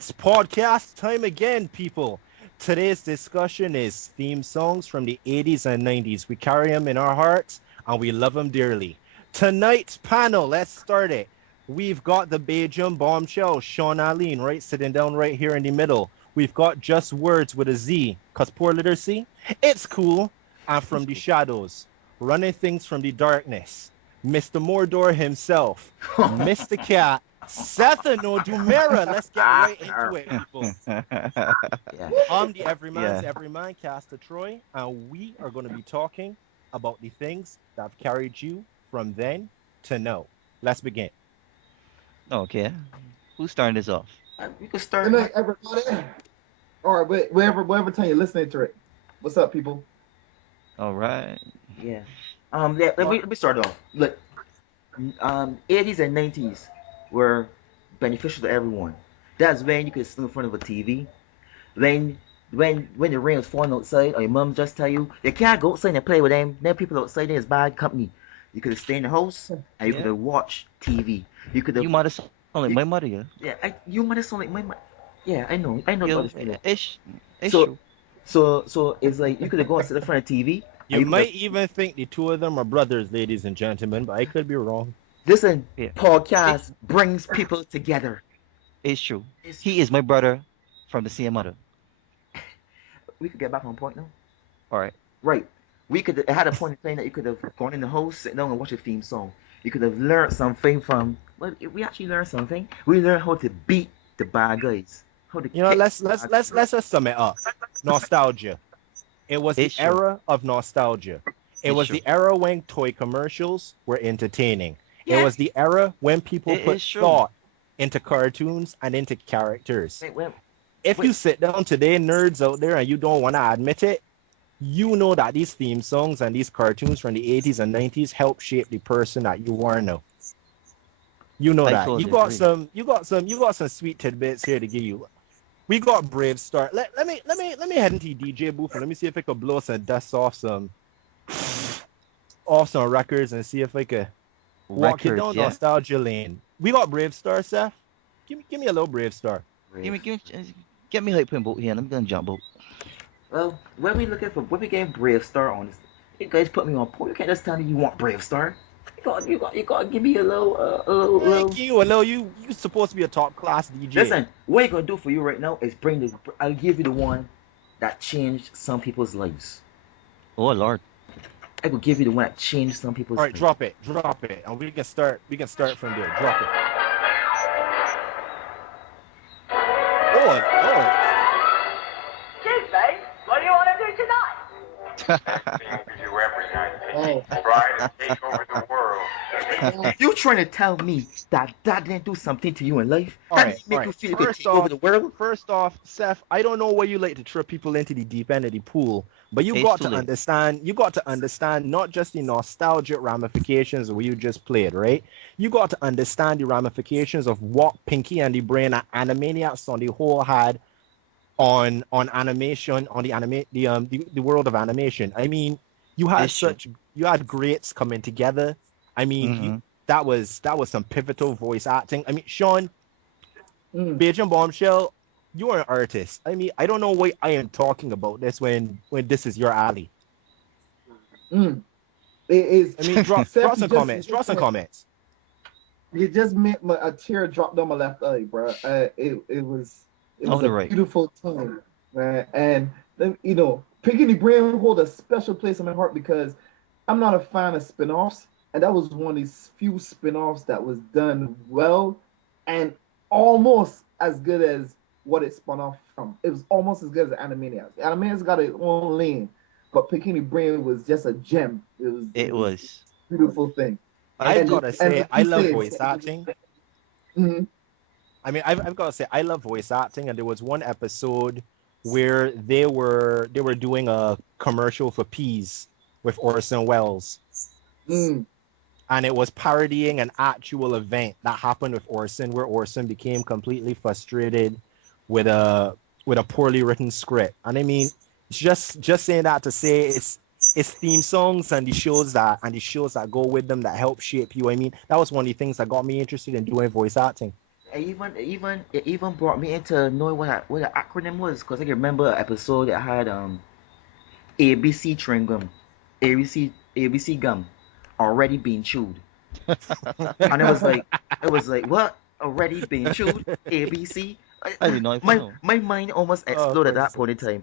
It's podcast time again, people. Today's discussion is theme songs from the 80s and 90s. We carry them in our hearts and we love them dearly. Tonight's panel, let's start it. We've got the Beijing bombshell, Sean Aline, right, sitting down right here in the middle. We've got Just Words with a Z, cause poor literacy, it's cool. And from the shadows, running things from the darkness, Mr. Mordor himself, Mr. Cat, Sethano Dumera. Let's get right into it, people. I'm the Everyman's Everyman, Caster Troy, and we are going to be talking about the things that have carried you from then to now. Let's begin. Okay. Who's starting this off? We could start. Good night, everybody. All right, whatever time you're listening to it. What's up, people? All right. Yeah. Let me start off. Look, 80s and 90s were beneficial to everyone. That's when you could sit in front of a TV. When the rain was falling outside, or your mom just tell you can't go outside and play with them. Then people outside there is bad company. You could have stayed in the house and you could have watched TV. You might have sound like my mother, yeah. Yeah, you might have sound like my mother. Yeah, I know. It's true. So it's like you could have gone and sit in front of TV. You might even think the two of them are brothers, ladies and gentlemen, but I could be wrong. Listen, podcast brings people together. It's true. He is my brother from the same mother. We could get back on point now. All right. Right. We could have had a point in saying that you could have gone in the house, sit down and watch a theme song. You could have learned something from. Well, we actually learned something. We learned how to beat the bad guys. Let's just sum it up. Nostalgia. It was the era of nostalgia. It was the era when toy commercials were entertaining. It was the era when people put thought into cartoons and into characters. If you sit down today, nerds out there, and you don't want to admit it, you know that these theme songs and these cartoons from the 80s and 90s help shape the person that you are now. You know that. You got some sweet tidbits here to give you. We got Brave Star. Let me head into the DJ booth and let me see if I could blow some dust off some records and see if I could walk you down nostalgia lane. We got Brave Star, Seth. Give me a little Brave Star. Get me like pinball here and I'm gonna jump out. Well, when we getting Brave Star on this, you guys put me on point. You can't just tell me you want Brave Star. You got to give me a little. Thank you. You supposed to be a top class DJ. Listen, what I'm gonna do for you right now is I'll give you the one that changed some people's lives. Oh Lord. I will give you the one that changed some people's lives. All right, drop it, and we can start from there. Drop it. Oh. Excuse me, what do you want to do tonight? You every night. Try to take over the world. You trying to tell me that didn't do something to you in life? All right. You feel you could take over the world? First off, Seth, I don't know where you like to trip people into the deep end of the pool, but you got to understand not just the nostalgic ramifications of what you just played, right? You got to understand the ramifications of what Pinky and the Brain and Animaniacs on the whole had on animation, on the world of animation. I mean, you had greats coming together. I mean, that was some pivotal voice acting. I mean, Sean, Beijing Bombshell, you are an artist. I mean, I don't know why I am talking about this when this is your alley. It is. I mean, drop some comments. You just made a tear drop down my left eye, bro. It was a beautiful time, man. And Pinky and the Brain hold a special place in my heart because I'm not a fan of spin-offs, and that was one of these few spin-offs that was done well and almost as good as what it spun off from. It was almost as good as Animaniacs. Animaniacs got its own lane, but Pinky and the Brain was just a gem. It was a beautiful thing. I've got to say, I love voice acting. Mm-hmm. I mean, I've got to say, I love voice acting, and there was one episode where they were doing a commercial for peas with Orson Welles. And it was parodying an actual event that happened with Orson, where Orson became completely frustrated with a poorly written script. And I mean, just saying that to say it's theme songs and the shows that go with them that help shape you. I mean, that was one of the things that got me interested in doing voice acting. It even brought me into knowing what the acronym was, because I can remember an episode that had ABC chewing gum, ABC gum already being chewed, and it was like what already being chewed ABC. I did not even My know. my mind almost Oh, exploded for at that point in sakes. time.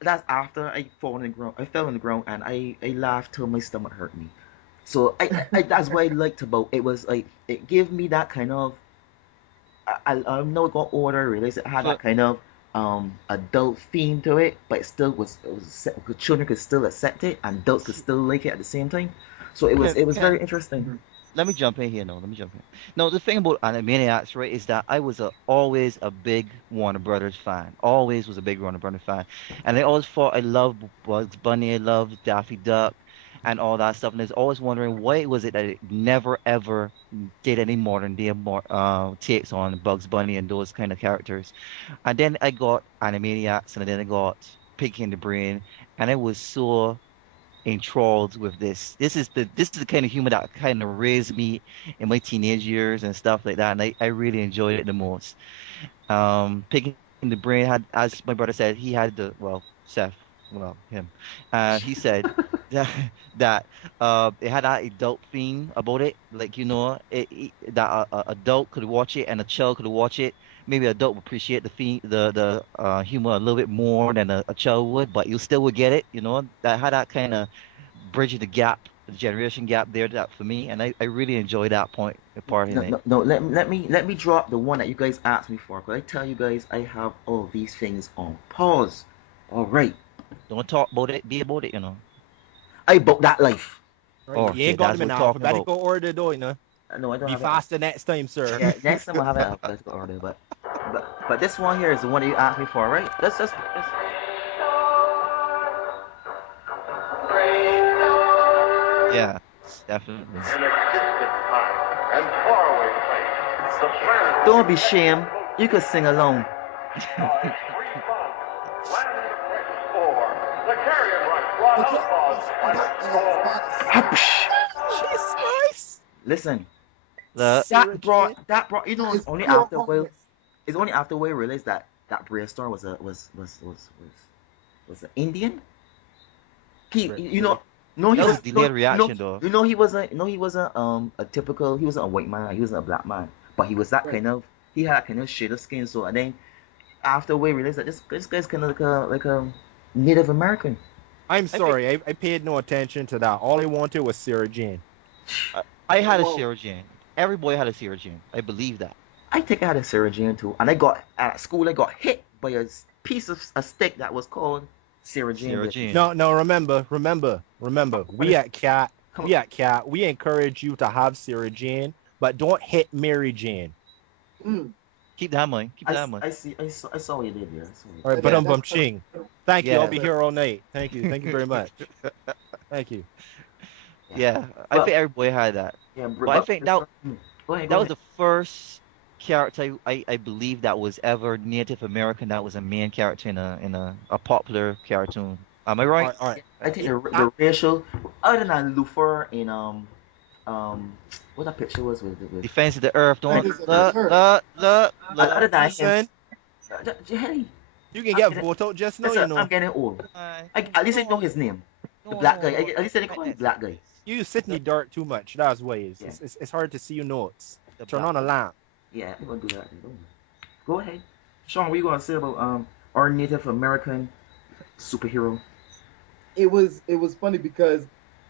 That's after I fall on the ground. I fell on the ground and I laughed till my stomach hurt me. So I that's what I liked about it, was like it gave me that kind of I know it got older, realized it had So that kind of adult theme to it, but it was children could still accept it and adults could still like it at the same time. So can it was can very interesting. let me jump in here. No, let me jump in. No, the thing about Animaniacs, right, is that I was always a big Warner Brothers fan. Always was a big Warner Brothers fan, and I always thought I loved Bugs Bunny, I loved Daffy Duck, and all that stuff. And I was always wondering why was it that it never ever did any modern day more takes on Bugs Bunny and those kind of characters. And then I got Animaniacs, and then I got Pinky and the Brain, and I was so enthralled with this. This is the kind of humor that kind of raised me in my teenage years and stuff like that, and I really enjoyed it the most. Picking the Brain had, as my brother said, he had the well, Seth, well, him, he said that that it had that adult theme about it, like that a adult could watch it and a child could watch it. Maybe an adult would appreciate the theme, the humor a little bit more than a child would, but you still would get it. That had that kind of bridging the gap, the generation gap there. That for me, and I really enjoy that part in No, it. no, no. Let me drop the one that you guys asked me for. Cause I tell you guys, I have all these things on pause. All right, Don't talk about it, be about it. I booked that life. Right, Oh, you okay, ain't got that's them what in we're talking about. alphabetical order, though, you know. No, I don't Be have it. faster next time, sir. Yeah, next time I'll have it alphabetical order. But this one here is the one that you asked me for, right? Let's Yeah, definitely. In a distant time and faraway place, the planet don't be shame. You could sing along. of free fun, landing for the carrier run brought But out on planet Score. Hush. Jesus Christ. Listen, The Sarah Jane. it's it's only pure after a while. hotness. It's only after we realized that Brainstorm was an Indian. He, Right. you know, no, he that was was delayed reaction though. he wasn't a typical, he wasn't a white man, he wasn't a black man, but he was that Right. kind of, he had that kind of shade of skin. So and then after we realized that this guy's kind of like a Native American. I'm I think sorry, I paid no attention to that. All I wanted was Sarah Jane. I, I had a Whoa. Sarah Jane. Every boy had a Sarah Jane. I believe that. I think I had a Sarah Jane too, and I got at school I got hit by piece of a stick that was called Sarah Jane. Sarah Jane. No, remember. Come We at Cat, we encourage you to have Sarah Jane, but don't hit Mary Jane. Mm. Keep that in mind. Keep that in mind. I saw what you did there. I saw what you All right, did. but Yeah, I'm bum that's ching. Thank you. I'll Yeah. be here all night. Thank you. Thank you very much. Thank you. Yeah. I Well, think every boy had that. yeah, But I think that go ahead, that go was ahead. the first character I believe that was ever Native American that was a main character in a popular cartoon. Am I All right? right, all right. I think That- the racial, other than Lufer in what that picture was with Defense of the Earth. Don't Defenders of the Earth. other than him, Listen, hey, you can I'm get getting, voted out just now, listen, you know. I'm getting old. At least I know his name, the black guy. At least I call him black guy. You sit in the dark too much. That's why Yeah. it's hard to see your notes. The Turn black on a lamp. Yeah, I'm gonna do that. Go ahead, Sean. What you gonna say about our Native American superhero? It was funny because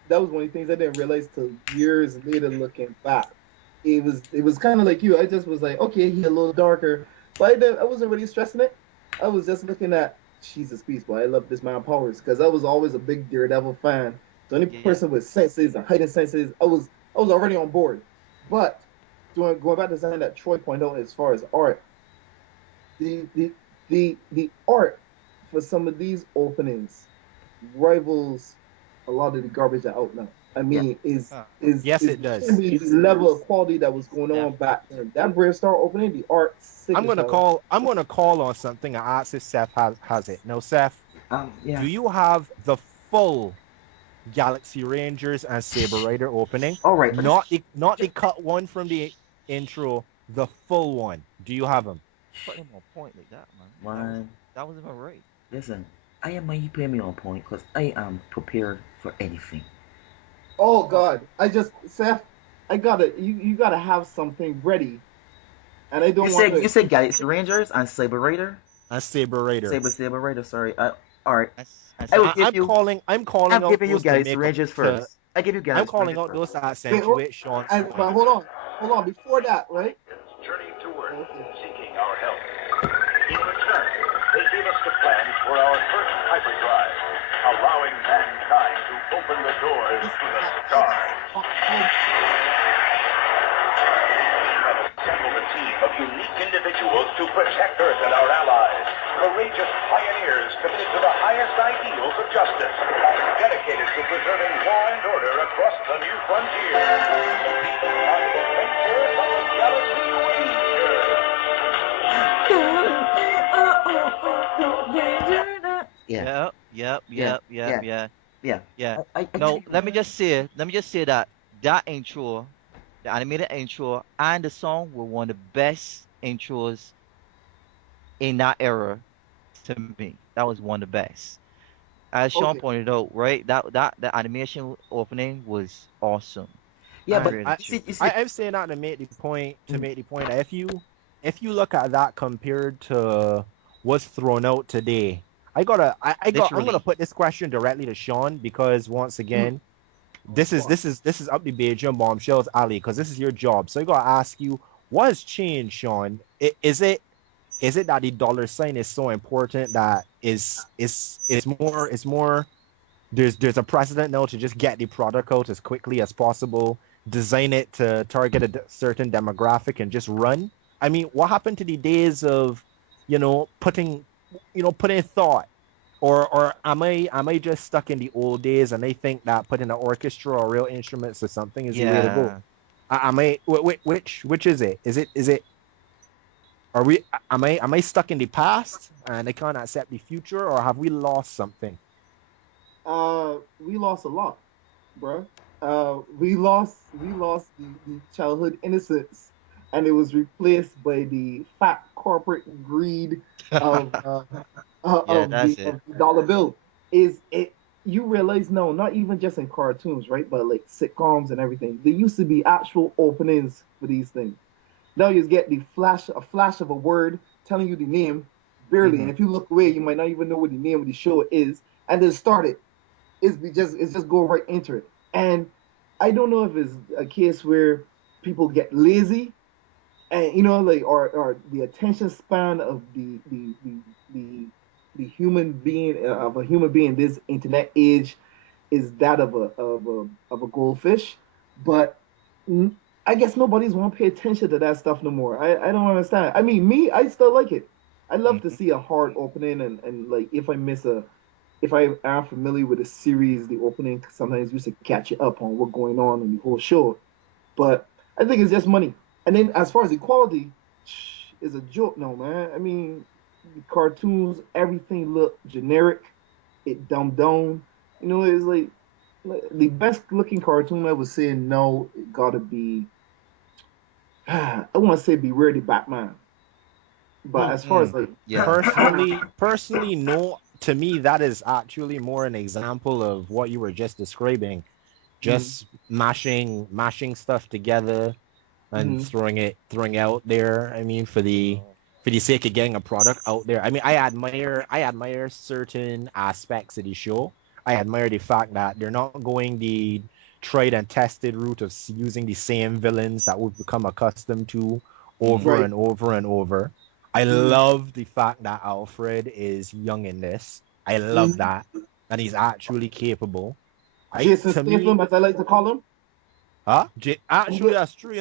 that was one of the things I didn't realize till years later looking back. It was kind of like you. I just was like, okay, he a little darker, but I wasn't really stressing it. I was just looking at Jesus Christ, boy, I love this man powers because I was always a big Daredevil fan. So any Yeah. person with senses and heightened senses, I was already on board. But going back to something that Troy pointed out as far as art, the art for some of these openings rivals a lot of the garbage that out now. I mean, Yes, is it does. the level of quality that was going on back then. That Brave Star opening, the art. Sick I'm as gonna hell. call on something and ask if Seth has it. Now, Seth, Yeah. do you have the full Galaxy Rangers and Saber Rider opening? All right. Not the cut one from the intro, the full one. Do you have them? Put him on point like that, man. Man, That was about right. listen, I am you pay me on point because I am prepared for anything. Oh God, Seth, you gotta have something ready, and I don't want You to. said Galaxy Rangers and Saber Raider? A Saber Raider. Saber Raider, sorry. Alright. I I said, will give you I'm calling I'm out giving you those to Galaxy make up Rangers to. first. I give you I'm Galaxy calling Rangers out first. those to Wait, accentuate Sean's but point. hold on. Before that, right? Journey to Earth, Okay. seeking our help. In return, they gave us the plans for our first hyperdrive, allowing mankind to open the doors to the stars. We have assembled a team of unique individuals to protect Earth and our allies. Courageous pioneers committed to the highest ideals of justice and dedicated to preserving law and order across the new frontier. On the adventures of the Galaxy Ranger. Yeah. yep, Yeah. Yeah. Yeah. yeah. I give No, you let me just say that intro, the animated intro, and the song were one of the best intros in that era to me. That was one of the best. As Sean Okay. pointed out, right? That the animation opening was awesome. Yeah, but I, you see I'm saying that to make the point Mm. that if you look at that compared to what's thrown out today, I'm gonna Literally. put this question directly to Sean because once again, this is up the Beijing bombshells alley because this is your job. So I gotta ask you, what has changed, Sean? Is it that the dollar sign is so important that is more there's a precedent now to just get the product out as quickly as possible, design it to target a certain demographic, and just run. I mean, what happened to the days of, putting, putting thought, or am I just stuck in the old days and they think that putting an orchestra or real instruments or something is the way to go? Yeah. Am I which is it? Is it are we am I stuck in the past and I can't accept the future, or have we lost something? We lost a lot, bruh. We lost the childhood innocence, and it was replaced by the fat corporate greed of Yeah, that's it. of the dollar bill. Is it? You realize no, not even just in cartoons, right? But like sitcoms and everything. There used to be actual openings for these things. Now you just get a flash of a word telling you the name barely, Hmm. and if you look away, you might not even know what the name of the show is, and then start it. It's just go right into it. And I don't know if it's a case where people get lazy and like or the attention span of the human being of a human being in this internet age is that of a goldfish. But I guess nobody's want to pay attention to that stuff no more. I don't understand. I mean, me, I still like it. I love to Hmm. see a hard opening, and like if I am familiar with a series, the opening sometimes used to catch you up on what's going on in the whole show. But I think it's just money. And then as far as equality, is a joke, no man. I mean, the cartoons, everything look generic. It dumbed down. It's like the best looking cartoon I would say no, it gotta be. I want to say Beware the Batman, but as far as Mm. like Yeah. Personally, no. To me, that is actually more an example of what you were just describing. mm-hmm, Just mashing stuff together and mm-hmm, throwing it out there. I mean, for the sake of getting a product out there. I mean, I admire certain aspects of the show. I admire the fact that they're not going the tried and tested route of using the same villains that we've become accustomed to Hmm. over right, and over and over. I mm-hmm, love the fact that Alfred is young in this. I love mm-hmm. that. And he's actually capable. Jason To me, Statham, as I like to call him. huh? Actually, Yeah. that's true,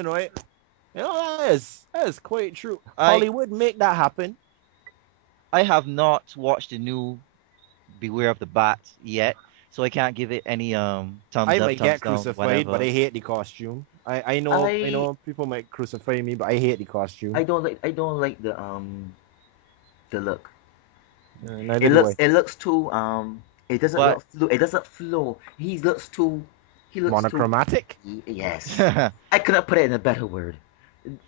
that is quite true. I Hollywood make that happen. I have not watched the new Beware of the Bat yet, so I can't give it any thumbs I up, might get thumbs down, crucified, but whatever. I hate the costume. I I know people might crucify me, but I hate the costume. I don't like the look. Neither do I. It looks too But it doesn't flow. He looks too Monochromatic. yes. I couldn't put it in a better word.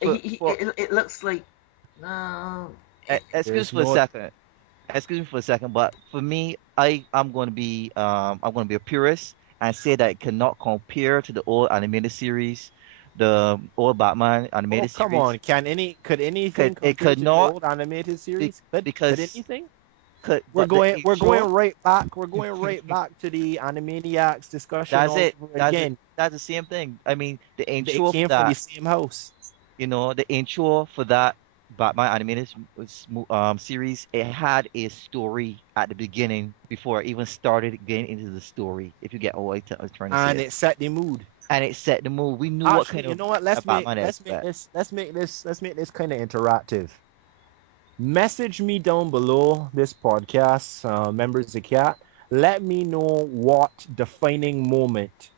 for It looks No. Excuse There's for a no second. Excuse me for a second, but for me, I'm going to be a purist and say that it cannot compare to the old animated series, the old Batman Oh, animated come series. on. Could anything It compare could to the not old animated be, series? Could because anything? but the We're going intro, right back. We're going right back to the Animaniacs discussion that's all it. over That's it. again. That's the same thing. I mean, the They intro for came from the that, same house. the intro for that Batman animated series, it had a story at the beginning before it even started getting into the story. If you get what I was trying to And say, it set the mood. and it set the mood. We knew what Actually, kind you of know what? a Batman to expect. Let's make this kind of interactive. Message me down below this podcast, members of Cat. Let me know what defining moment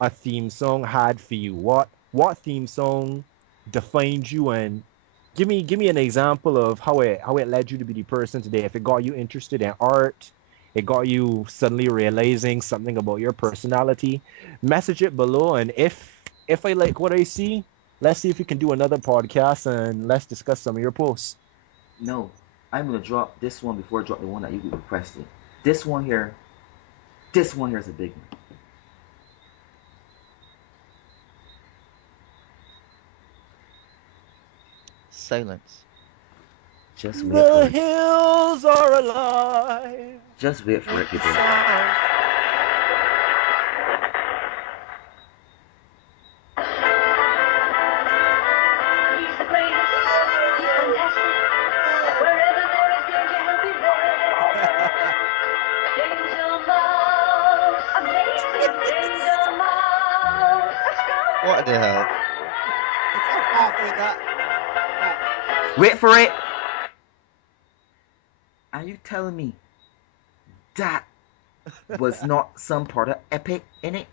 a theme song had for you. What theme song defined you, and give me an example of how it led you to be the person today. If it got you interested in art, it got you suddenly realizing something about your personality. Message it below, and if I like what I see, let's see if we can do another podcast and let's discuss some of your posts. No. I'm gonna drop this one before I drop the one that you requested. This one here. This one here is a big one. Silence. Just wait for The it. hills are alive Just wait for with it, the people. sound. He's the greatest. He's fantastic. Wherever there is danger, he'll be there. Danger Mouse. Amazing Danger Mouse. Let's go. What the hell? It's a fact with that. Wait for it. Are you telling me that was not some part of epic in it?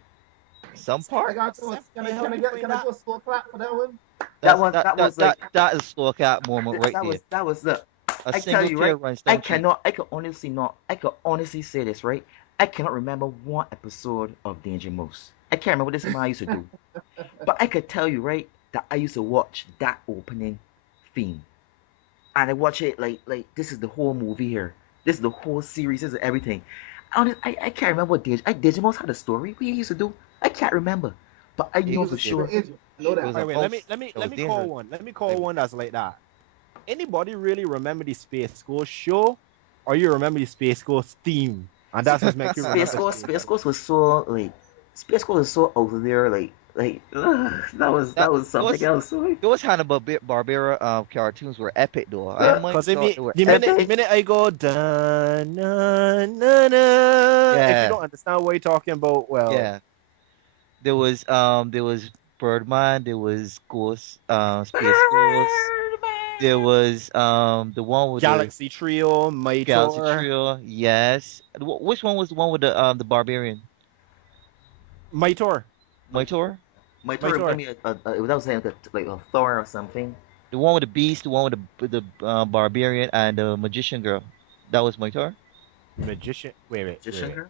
Some I part? got to. Stephanie, help me find Can I that. do a slow clap for that one? That That's was that that that was like that that is slow cat moment right there. that was the. A I tell single you tear right. runs down cheek. I can honestly say this right. I cannot remember one episode of Danger Mouse. I can't remember what this man I used to do, but I could tell you right that I used to watch that opening theme, and I watch it like this is the whole movie here. This is the whole series. This is everything. I can't remember what Danger Mouse had a story. What he used to do. I can't remember, but I He know He was for a was super sure. agent. I know it that. was Wait, a wait, mouse let that was me call dangerous. one. Let me call Like, one that's like that. Anybody really remember the Space Ghost show? Or you remember the Space Ghost theme? And that's what makes you Space remember Ghost, Space Space Ghost. Ghost was so like, Space Ghost was so out there, that that was something those else. Like, those Barbera cartoons were epic though. I uh, might Cause thought they were the epic. epic. minute I go dun na na na, if you Yeah, don't understand what you're talking about, well, yeah. There was Birdman, there was Space Ghost, there was the one with the Galaxy Trio, Galaxy Mitor, Trio, yes. Which one was the one with the Barbarian? Mitor, My Mitor? my tour Mitor, gave me that was like a Thor or something. The one with the beast, the one with the Barbarian and the magician girl. That was Mitor? Magician. Magician Wait. girl.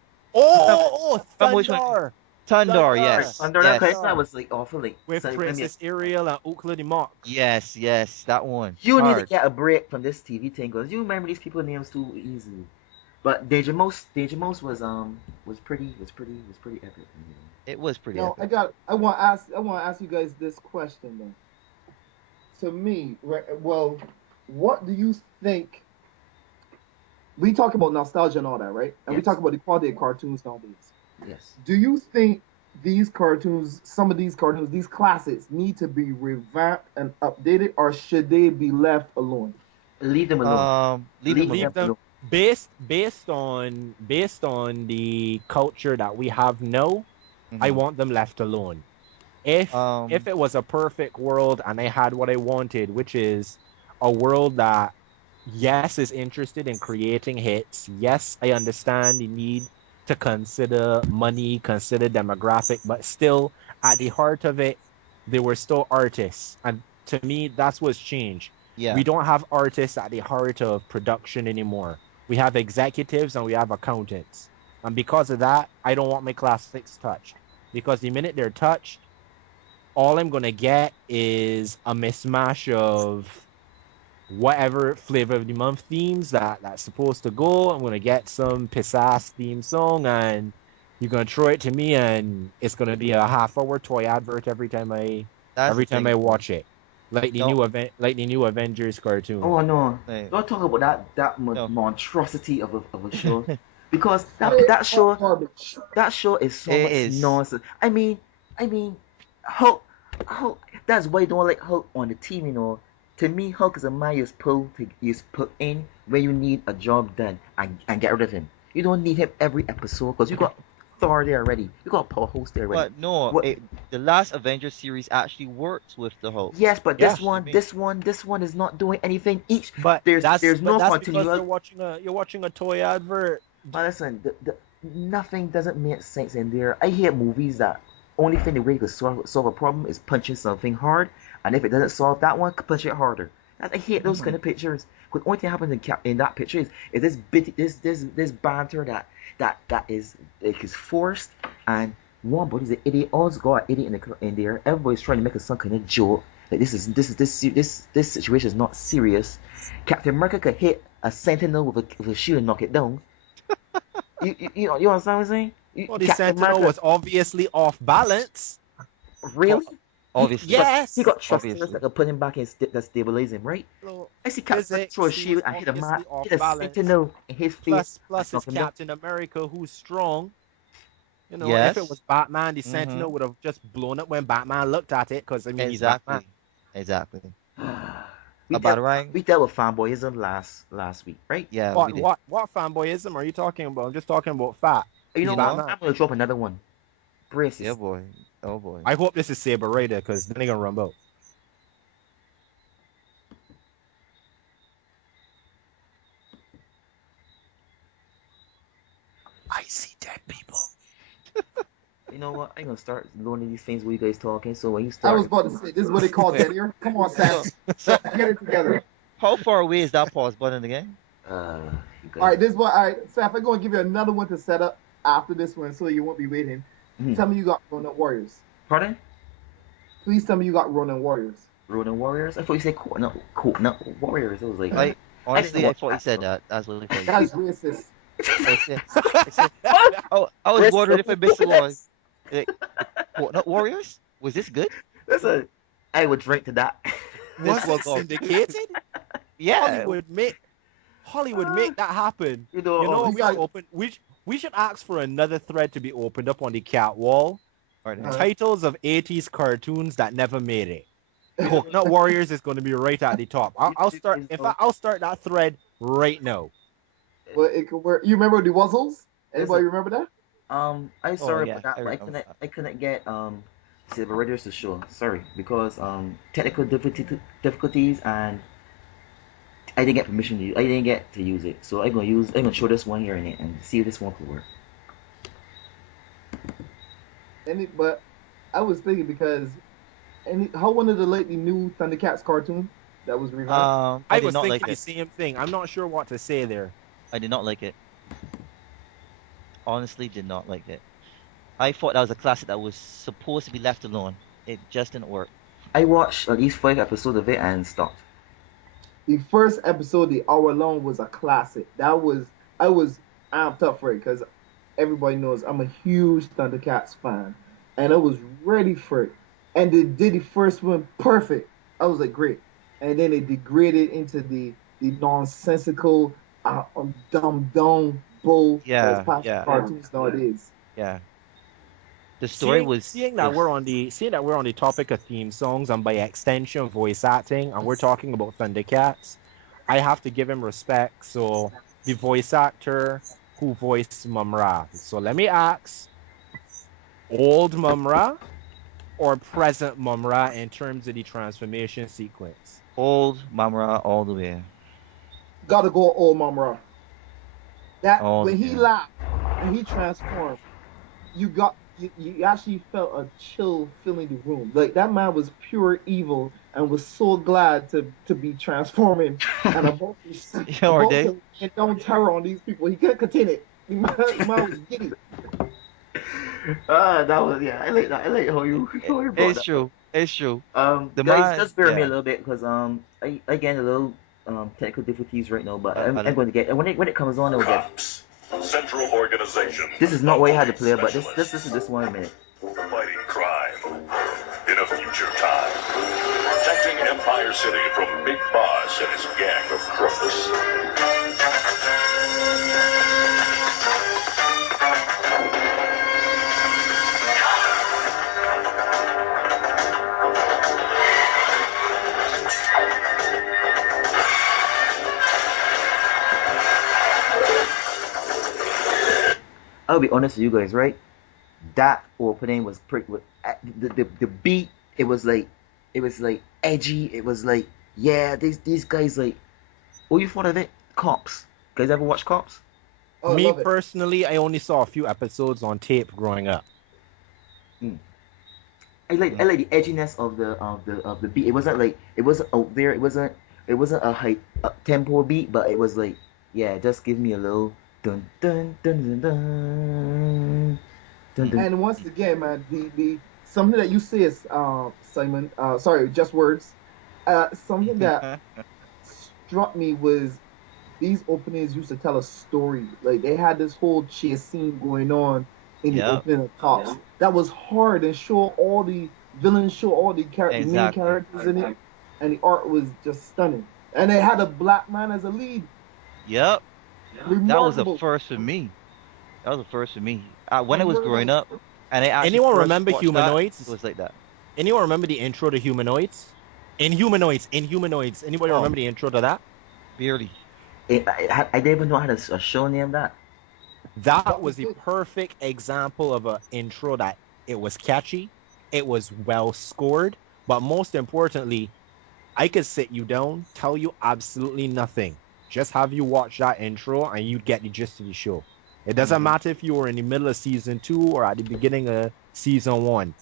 Remember, Oh, remember which one? Thundar, Tundor, Thundar, yes. Under that case, that Yes. Thundar, was like awful. Like, with so it made me. Princess Ariel and Ukla the Mox. Yes, yes, that one. You need to Hard. get a break from this TV thing because you remember these people names too easily. But Danger Mouse was pretty epic. It was pretty Now epic. I want to ask you guys this question then. To me, right, well, what do you think? We talk about nostalgia and all that, right? And we Yes, talk about the quality of cartoons nowadays. yes. Do you think these cartoons, some of these cartoons, these classics, need to be revamped and updated, or should they be left alone? Leave them alone. Leave them Leave Leave them alone. them alone. based on the culture that we have now. I Hmm. want them left alone. If Um, it was a perfect world and I had what I wanted, which is a world that yes is interested in creating hits, yes I understand the need to consider money, consider demographic, but still at the heart of it, they were still artists, and to me that's what's changed. We yeah, don't have artists at the heart of production anymore. We have executives and we have accountants, and because of that I don't want my classics touched, because the minute they're touched, all I'm gonna get is a mismatch of whatever flavor of the month themes that's supposed to go. I'm gonna get some piss ass theme song, and you're gonna throw it to me, and it's gonna be a half-hour toy advert That's the every time thing. I watch it, No, like the new Avengers cartoon. Oh no! like, Don't talk about that no. monstrosity of a show, because Straight that up show garbage. that show is so It much is. nonsense. I mean, Hulk, Hulk. That's why I don't like Hulk on the team. To me, Hulk is a man you put in when you need a job done and get rid of him. You don't need him every episode because you got Thor there already. You got Power Host there already. But no, What? the last Avengers series actually works with the Hulk. Yes, but Yeah. this one is not doing anything. But There's no that's because continuity. you're watching a toy advert. But listen, nothing doesn't make sense in there. I hate movies that only thing the way you can solve a problem is punching something hard, and if it doesn't solve that one, punch it harder. I hate those kind of pictures. Because only thing happens in that picture is this banter that is forced, and one body's an idiot. Always got an idiot in there. Everybody's trying to make some kind of joke. Like this situation is not serious. Captain America could hit a sentinel with a shield and knock it down. You understand what I'm saying? Well, the Captain Sentinel America, was obviously off balance. really? Obviously. Yes. He got thrusters Obviously. that could put him back in that stabilize him, right? So, I see Captain America physics, throw a he shield was and hit a obviously off hit a balance. sentinel in his face. Plus and it's knock him down. Captain America who's strong. If Yes. it was Batman, the Mm-hmm. Sentinel would have just blown up when Batman looked at it, because I mean he's Batman. Exactly. we About dealt, right? we dealt with fanboyism last week, right? Yeah, we did. What fanboyism are you talking about? I'm just talking about fat. You know You what? know? I'm gonna drop another one. Braces. Yeah, boy. Oh boy. I hope this is Saber Raider, because then they're gonna run both. I see dead people. You know what? I'm gonna start learning these things while you guys talking. So when you I start, was about to say, this is what they call dead ear. Come on, Sam. So Get it together. how far away is that pause button again? you guys, All right, this one. All right, Seth, I'm going to give you another one to set up after this one so you won't be waiting. Mhm. Tell me you got Ronin Warriors. Pardon? Please tell me you got Ronin Warriors. Ronin Warriors? I thought you said Coconut Warriors. I was like, I honestly, I watch thought he that, said so. that. That's really funny. That's racist. I was wondering if I missed the one. Like, what Warriors? Was this good? Listen, I would drink to that. Was was it all- syndicated? Yeah. Hollywood make that happen. You know, You know what? he's We are like- open. We should ask for another thread to be opened up on the cat wall. Alright, Uh, Titles of 80s cartoons that never made it. Coconut Warriors is going to be right at the top. I'll start. In fact, I'll start that thread right now. Well, it could work. You remember the Wuzzles? Anybody remember that? I'm sorry yeah, about that, I but remember that. I couldn't get Silver Raiders to show. Sorry, because technical difficulties, and I didn't get permission to I didn't get to use it. So I'm gonna show this one here in it and see if this one could work. But I was thinking because how one of the lately new Thundercats cartoon that was revamped? I I did was not thinking like the it. same thing. I'm not sure what to say there. I did not like it. Honestly, did not like it. I thought that was a classic that was supposed to be left alone. It just didn't work. I watched at least 5 episodes of it and stopped. The first episode, the hour long, was a classic. I was amped up for it because everybody knows I'm a huge Thundercats fan, and I was ready for it. And they did the first one perfect. I was like, great. And then it degraded into the nonsensical, dumb bull Yeah, that's past yeah. cartoons nowadays. Yeah. The story was seeing that we're on the topic of theme songs and by extension voice acting, and we're talking about Thundercats. I have to give him respect. So the voice actor who voiced Mumra. So let me ask, old Mumra or present Mumra in terms of the transformation sequence? old Mamra all the way. Gotta go old Mumra. That Oh, when he yeah. laughed and he transformed, you actually felt a chill filling the room. Like that man was pure evil and was so glad to be transforming and about Yeah, or about they? to and don't terror on these people. He couldn't contain it. The man was giddy. That was I like that. I like how you brought It's that. true. It's true. The Guys, man- just bear me yeah. a little bit because I get a little technical difficulties right now, but I'm going to get when it comes on, I'll get. COPS, Central Organization. This is not what you had to Police play, but this Specialists. is one minute. Fighting crime in a future time. Protecting Empire City from Big Boss and his gang of crooks. I'll be honest with you guys, right? That opening was the beat. It was like edgy. It was like, yeah, these guys like. Oh, you thought of it? Cops. Guys ever watch Cops? Oh, I Me love it. personally, I only saw a few episodes on tape growing up. I like the edginess of the beat. It wasn't out there. It wasn't a high tempo beat, but it was like, yeah, just give me a little dun dun dun dun dun dun dun. And once again, man, the something that you say is Simon. Sorry, just words. Something that struck me was these openings used to tell a story. Like they had this whole chase scene going on in the opening of Cops. That was hard and show all the villains, show all the main characters in it, and the art was just stunning. And they had a black man as a lead. Yep. Remarkable. That was the first for me. When I was growing up, and I actually Anyone first remember watched Humanoids? That, it was like that. Anyone remember the intro to Humanoids? Inhumanoids. Anybody remember the intro to that? Barely. I didn't even know how to a show name that. That was the perfect example of an intro that it was catchy, it was well scored, but most importantly, I could sit you down, tell you absolutely nothing. Just have you watch that intro and you'd get the gist of the show. It doesn't matter if you were in the middle of season 2 or at the beginning of season 1.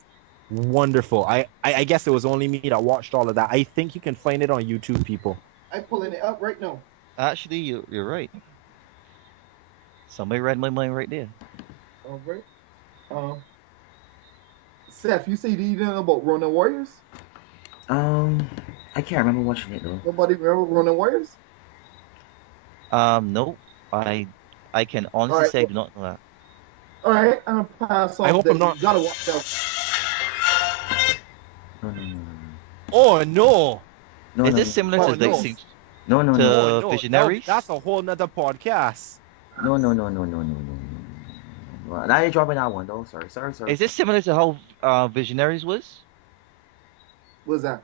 Wonderful. I guess it was only me that watched all of that. I think you can find it on YouTube, people. I'm pulling it up right now. Actually, you're right. Somebody read my mind right there. All right. Seth, you say you didn't know about Ronin Warriors? I can't remember watching it though. Nobody remember Ronin Warriors? No. I can honestly say I do not know that. All right, I'm gonna pass off. I hope that. I'm not. You gotta watch that. Oh no! Is this similar to no. to Visionaries? That's a whole nother podcast. No. Well, now you're dropping that one though. Sorry. Is this similar to how Visionaries was? What's that?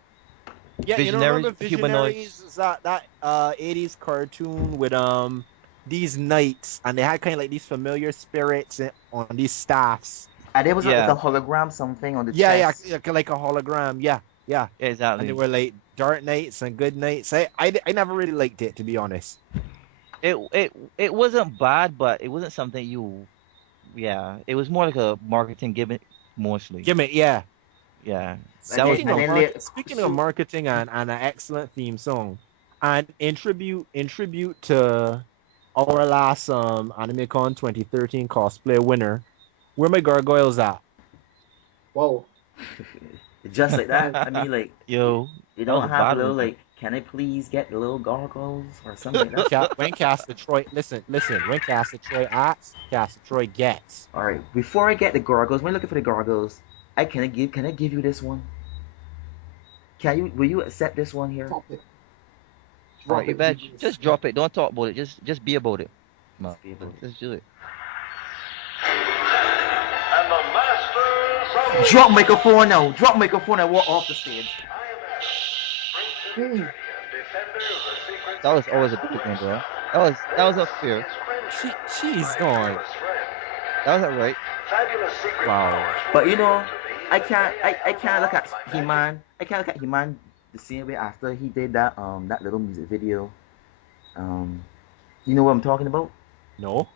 Yeah, Visionaries, you know, remember humanoids. Visionaries? Is that 80s cartoon with these knights, and they had kind of like these familiar spirits on these staffs. And there was like a hologram something on the chest. Yeah, like a hologram. Yeah. Exactly. And they were like dark knights and good knights. I never really liked it, to be honest. It wasn't bad, but it wasn't something it was more like a marketing gimmick mostly. Yeah. Speaking of marketing and an excellent theme song, and in tribute to our last AnimeCon 2013 cosplay winner, where my gargoyles at? Whoa. Just like that. I mean, like, yo, you don't have a little like, can I please get the little gargoyles or something like that? When Castor Troy, listen. When Castor Troy asks, Castor Troy gets. All right. Before I get the gargoyles, when you're looking for the gargoyles, can I give you this one? Will you accept this one here? Drop it. Drop it, man. Just drop it. Don't talk about it. Just be about it. Come on. Let's do it. And the masters of Drop microphone now. Drop microphone and walk off the stage. That was always a big one, bro. That was unfair. She's gone. That wasn't right. Wow. But you know, I can't look at He-Man. I can't look at He-Man the same way after he did that little music video. You know what I'm talking about? No.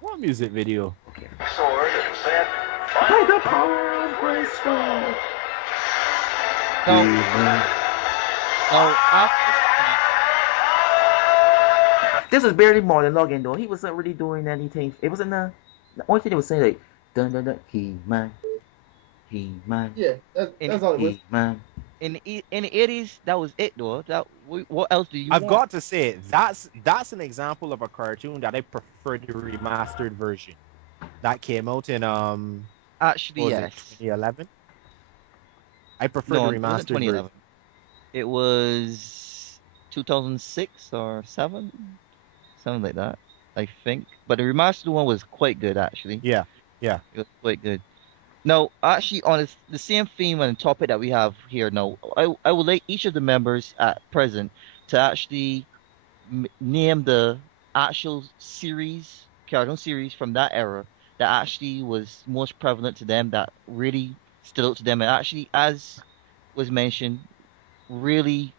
What music video? Okay. sword and said, By the power of Grayskull. This was barely monologuing though. He wasn't really doing anything. It wasn't the only thing they was saying like dun dun dun He-Man. Yeah, that's all it was. He-Man. in the 80s, that was it though. What else do you I've want? got to say that's an example of a cartoon that I prefer the remastered version that came out in Actually, what was it, yes. 2011? I prefer the No, it wasn't remastered version. 2011. It was 2006 or 7, something like that, I think. But the remastered one was quite good actually. Yeah, yeah. It was quite good. Now, actually, on the same theme and topic that we have here now, I would like each of the members at present to actually name the actual series, cartoon series from that era that actually was most prevalent to them, that really stood out to them, and actually, as was mentioned, really,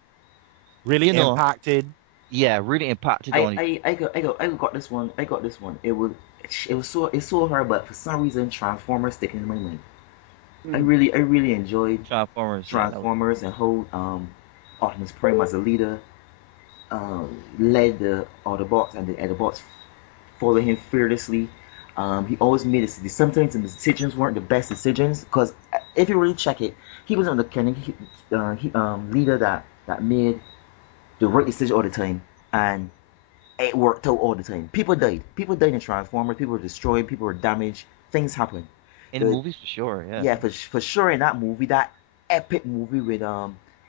Really you know, impacted. yeah, really impacted on. I got this one. I got this one. It's so hard, but for some reason Transformers sticking in my mind. I really enjoyed Transformers. Yeah, that was Transformers and how Optimus Prime as a leader led the Autobots, and the Autobots followed him fearlessly. He always made his sometimes the decisions weren't the best decisions, because if you really check it, he was on the kind of leader that made the right decision all the time, and it worked out all the time. People died. People died in Transformers. People were destroyed. People were damaged. Things happened. in the The movies for sure. Yeah, Yeah, for sure in that movie, that epic movie with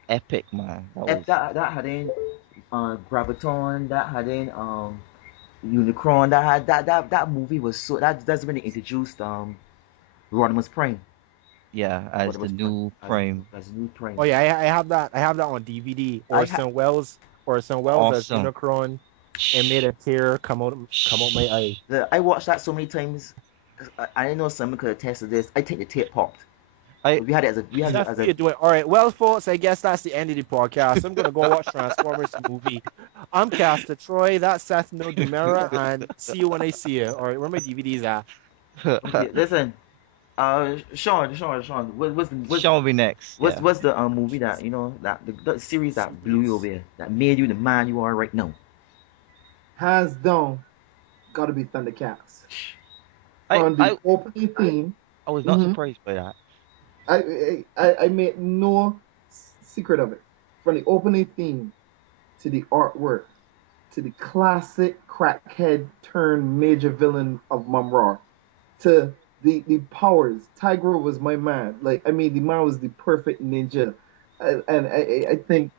epic man. That was that had in Graviton, that had in Unicron, that movie was so that's when they introduced Rodimus Prime. yeah, as the Rodimus Prime new as Prime. as new Prime. Oh yeah, I have that. I have that on DVD. I ha Orson Welles as Awesome. Unicron. It made a tear come out my eye. I watched that so many times. I didn't know someone could attest to this. I think the tape popped. I We had it That's as what a you're doing. All right. Well, folks, I guess that's the end of the podcast. I'm gonna go watch Transformers movie. I'm Castor Troy. That's Seth No Dumera, and see you when I see you. All right, where my DVDs at? okay. Listen, Sean, Sean will be next. Yeah. what's the movie that that the series that blew you away, that made you the man you are right now? Hands down, gotta be Thundercats. I From the I opening theme, I was not hmm surprised by that. I made no secret of it. From the opening theme to the artwork to the classic crackhead turned major villain of Mumra to the powers. Tiger was my man. Like, I mean, the man was the perfect ninja. And I think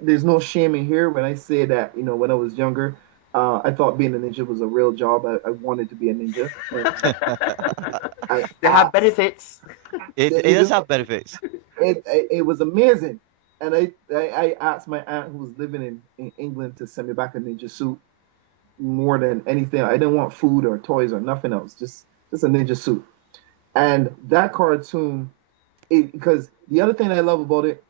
there's no shame in here when I say that, when I was younger, I thought being a ninja was a real job. I wanted to be a ninja. I They have asked. benefits. It does have benefits. It was amazing. And I asked my aunt who was living in England to send me back a ninja suit more than anything. I didn't want food or toys or nothing else, just a ninja suit. And that cartoon, because the other thing I love about it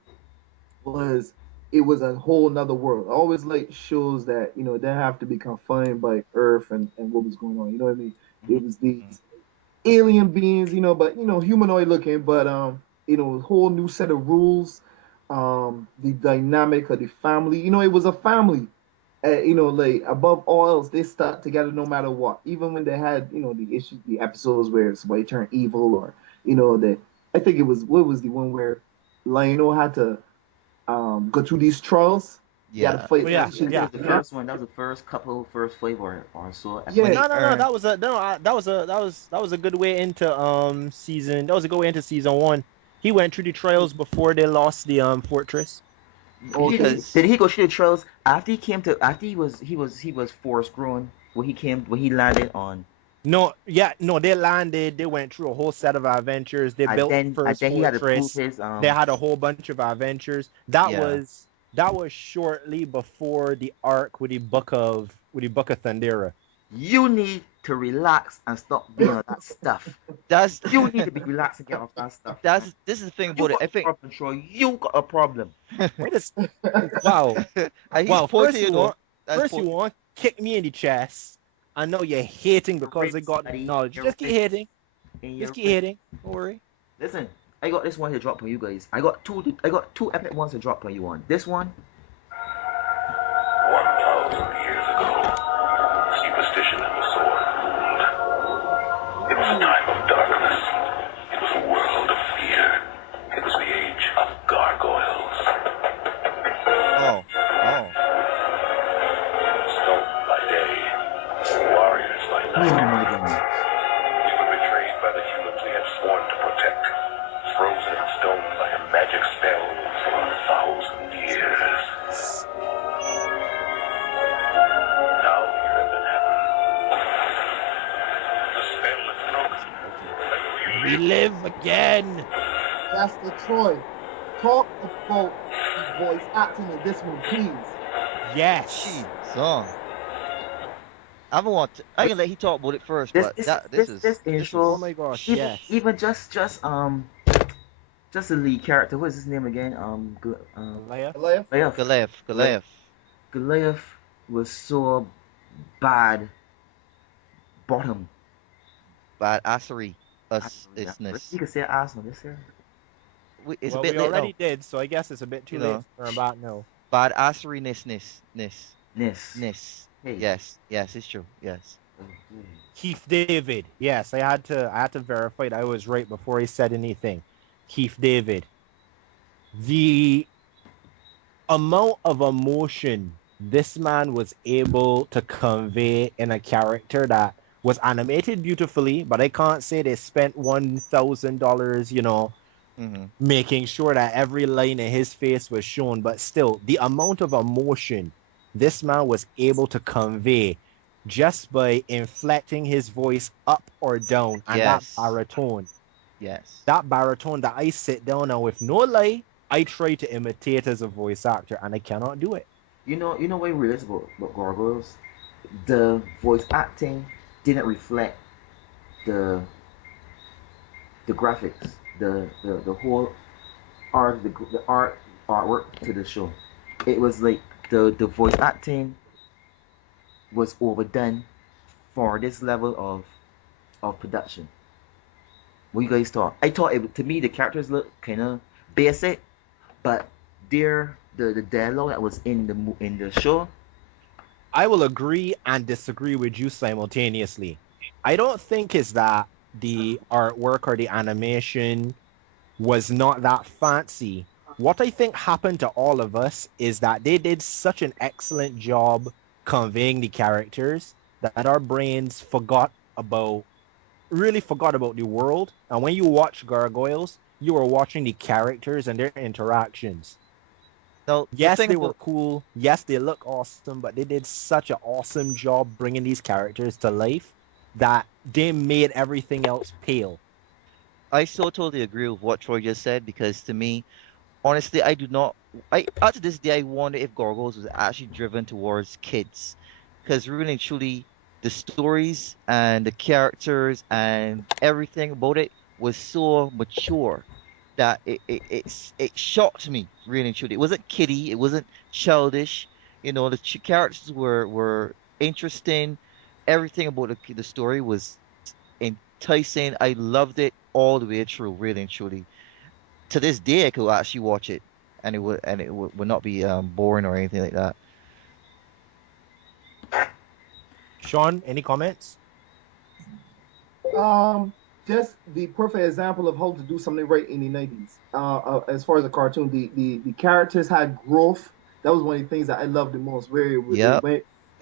was it was a whole nother world. I always like shows that didn't have to be confined by Earth and what was going on. You know what I mean? It was these alien beings, but humanoid looking, but whole new set of rules. The dynamic of the family. It was a family. Like above all else, they stuck together no matter what. Even when they had, the issues, the episodes where somebody turned evil, or that I think it was what was the one where Lionel had to go through these trials. He had to Yeah. fight. Oh, yeah, I think yeah. that was the first one. That was the first flavor or so. Yeah. When he No. earned That was a good way into season. That was a good way into season one. He went through the trials before they lost the fortress. because Did he go through the trails after he came to after he was forest grown when he landed on, No, yeah, no, they landed. They went through a whole set of adventures. They and built the then first he had to prove fortress. his They had a whole bunch of adventures. yeah. That was shortly before the arc with the book of Thundera. You need to relax and stop doing all that stuff. That's You need to be relaxed and get off that stuff. this is the thing You about it. got I a think problem, Troy. You got a problem. Wait a wow. he's Wow, pointing you though. That's first you want kick me in the chest. I know you're hating because I got Buddy, knowledge. you're Just keep right. hating. And Just keep you're- hating. Don't worry. Listen, I got this one to drop on you guys. I got two epic ones to drop on you on. This one, 1,000 years ago, superstition and the sword ruled. It was a time of darkness. It was a world of fear. It was the age of gargoyles. my goodness. We were betrayed by the humans we had sworn to protect, frozen in stone by a magic spell for 1,000 years. Now we're in the heaven. The spell is broken, and We live again. Master Troy, talk about the voice acting in this one, please. Yes. Song. I can let he talk about it first, This but this this this is this this is Oh intro, my gosh, even yes. even just the lead character. What is his name again? Leia? Elias? Goliath. Goliath. Goliath was so bad bottom. Bad assery. You Isness. can say Arsenal this year. It's a Well, bit we late already now. did, so I guess it's a bit too You late know. for about now. Bad assery ness. Nis. Hey. Yes, it's true. Yes. Okay. Keith David. Yes, I had to verify that I was right before he said anything. Keith David. The amount of emotion this man was able to convey in a character that was animated beautifully, but I can't say they spent $1,000, Mm-hmm. making sure that every line in his face was shown. But still, the amount of emotion this man was able to convey just by inflecting his voice up or down, and Yes. Yes. that baritone that I sit down and with no lie, I try to imitate as a voice actor, and I cannot do it. You know what you realize about Gargoyles? The voice acting didn't reflect the the graphics, the whole art, the artwork to the show. It was like the voice acting was overdone for this level of production. What you guys thought? I thought to me the characters look kind of basic, but the dialogue that was in the show. I will agree and disagree with you simultaneously. I don't think it's that the artwork or the animation was not that fancy. What I think happened to all of us is that they did such an excellent job conveying the characters that our brains really forgot about the world. And when you watch Gargoyles, you are watching the characters and their interactions. Now the Yes, thing they were about cool. Yes, they look awesome, but they did such an awesome job bringing these characters to life that they made everything else pale. I so totally agree with what Troy just said because to me, honestly, I do not. I up to this day, I wonder if Gargoyles was actually driven towards kids, because really and truly, the stories and the characters and everything about it was so mature that it shocked me really and truly. It wasn't kiddie, it wasn't childish. The characters were interesting. Everything about the story was enticing. I loved it all the way through, really and truly. To this day, I could actually watch it, and it would not be boring or anything like that. Sean, any comments? Just the perfect example of how to do something right in the 90s. As far as the cartoon, the characters had growth. That was one of the things that I loved the most, where Yep,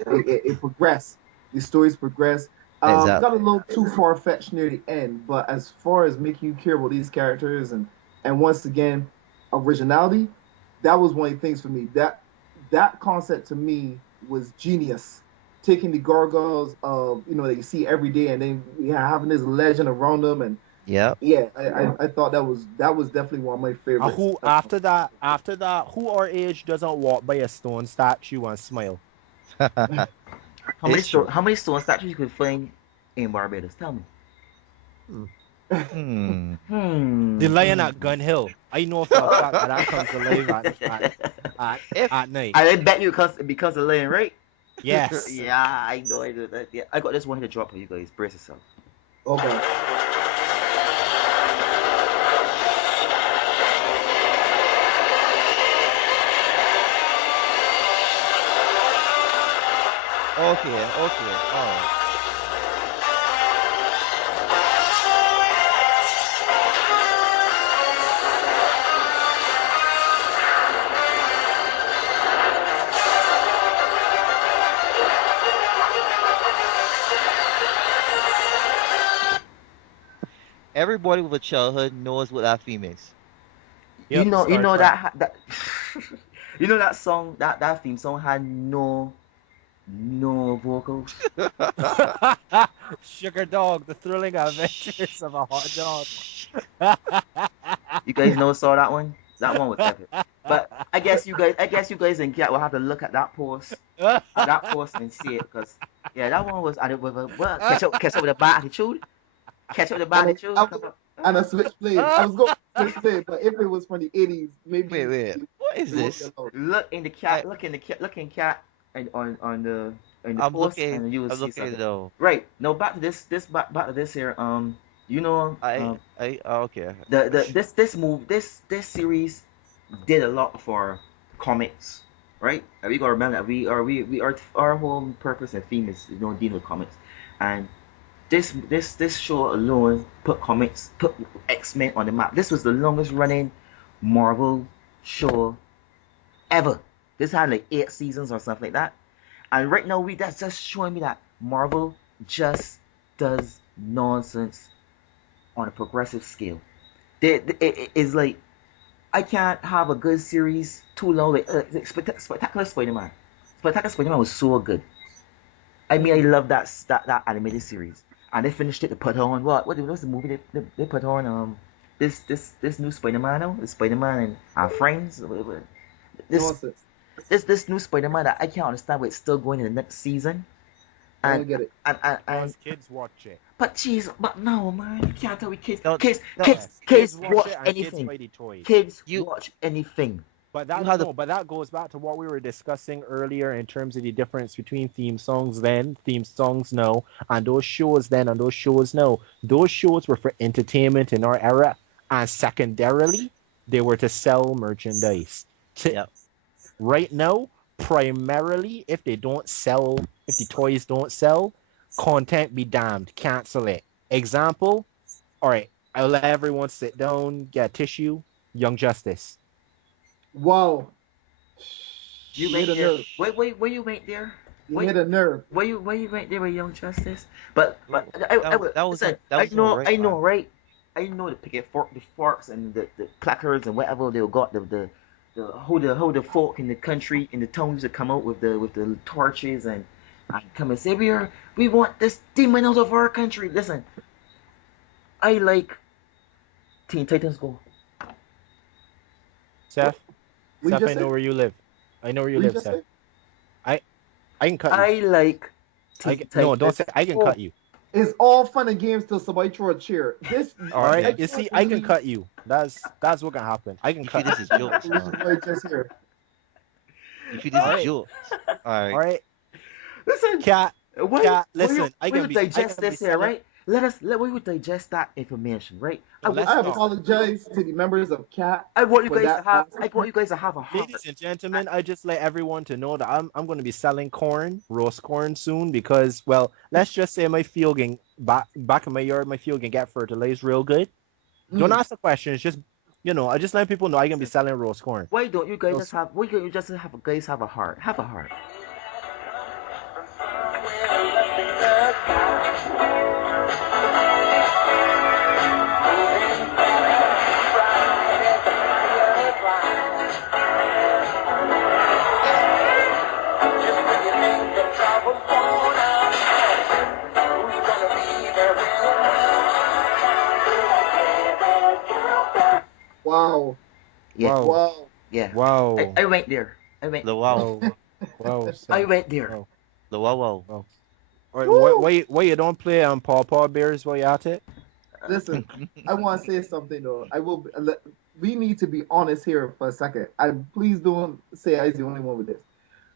it progressed. The stories progressed. Got a exactly. little too far fetched near the end, but as far as making you care about these characters and once again, originality, that was one of the things for me. That concept to me was genius. Taking the gargoyles that you see every day, and then having this legend around them, and Yep. yeah, I thought that was definitely one of my favorites. Who after that, who our age doesn't walk by a stone statue and smile? It's true. How many stone statues you could find in Barbados? Tell me. Hmm. Hmm. The lion Hmm. at Gun Hill. I know for a fact that comes alive at, If at night. I bet you because of Lane, right? Yes. Yeah, I know I do that. Yeah, I got this one to drop for you guys. Brace yourself. Okay. okay, all right. everybody with a childhood knows what that theme is. Yep, You Star know Trek. that you know that song that theme song had no vocals. Sugar Dog, the thrilling adventures of a hot dog. You guys know saw that one? That one was epic. But I guess you guys and Cat will have to look at that post and see it, because yeah, that one was, and it was well, catch up with the bad attitude, catch up with the bad And attitude. and a switchblade. I was going to switchblade, but if it was from the 80s, maybe Wait, what is it would be this? allowed. Look in the cat, look in cat, and on the I'm post, looking. and you will I'm see looking something. though. Right. No, back to back to this here. You know, Okay. this series did a lot for comics, right? And we gotta remember that we are our whole purpose and theme is, you know, dealing with comics, and this show alone put X-Men on the map. This was the longest running Marvel show ever. This had like 8 seasons or something like that. And right now, that's just showing me that Marvel just does nonsense on a progressive scale. It is like, I can't have a good series too long. Like, Spectacular Spider-Man. Spectacular Spider-Man was so good. I mean, I love that animated series. And they finished it to put on what was the movie they put on, this new Spider-Man now, the Spider-Man and Friends. This Nonsense. this new Spider-Man that I can't understand why it's still going in the next season. I And don't get it. and Because kids watch it. but jeez, but no, man, you can't tell me kids No, kids no, kids Kids kids watch watch it and kids anything. buy the toys. Kids You- watch anything. But that You had the- no, but that goes back to what we were discussing earlier in terms of the difference between theme songs then, theme songs now, and those shows then and those shows now. Those shows were for entertainment in our era, and secondarily, they were to sell merchandise. Yep. Right now, primarily, if the toys don't sell, content be damned, cancel it. Example, all right, I'll let everyone sit down, get a tissue, Young Justice. Wow. You hit went a there. nerve. Wait, you went there. You hit a nerve. Where you went there with Young Justice. But I was listen, that was all right, I know, man. right? I know the the forks and the placards and whatever they got, the how the folk in the country, in the towns that come out with the torches and come and say, we want this demon out of our country. Listen, I like Teen Titans Go. Seth, We Seth, just I know said- where you live. I know where you we live, just Seth. said- I can cut you. I like Teen No, don't Titans. say I can Oh. cut you. It's all fun and games till somebody throw a chair. This. All right, I you can't see, I can believe cut you. That's what can happen. I can You see, cut. this is jokes, this is man. what I just heard. You see, this Alright. is jokes. All right. All right, Listen, cat. Why, Cat, listen, I we can would be- I digest can be this here, selling- right? We would digest that information, right? No, let's I not. apologize to the members of CAT. I want you For guys to that have. last I want you guys to have a heart. Ladies and gentlemen, I just let everyone to know that I'm going to be selling roast corn soon because, well, let's just say my field can back in my yard, my field can get fertilized real good. Don't ask the questions, just I just let people know I can be selling roast corn. Why don't you guys No, just have? Why don't you just have guys have a heart? Have a heart. Wow. Yeah. Wow. Wow. Yeah. Wow. I went there. I went. The wow. Wow. I Seth. went there. Wow. The wow. All right, why you don't play Paw Bears while you at it? Listen, I want to say something though. We need to be honest here for a second. Please don't say I was the only one with this.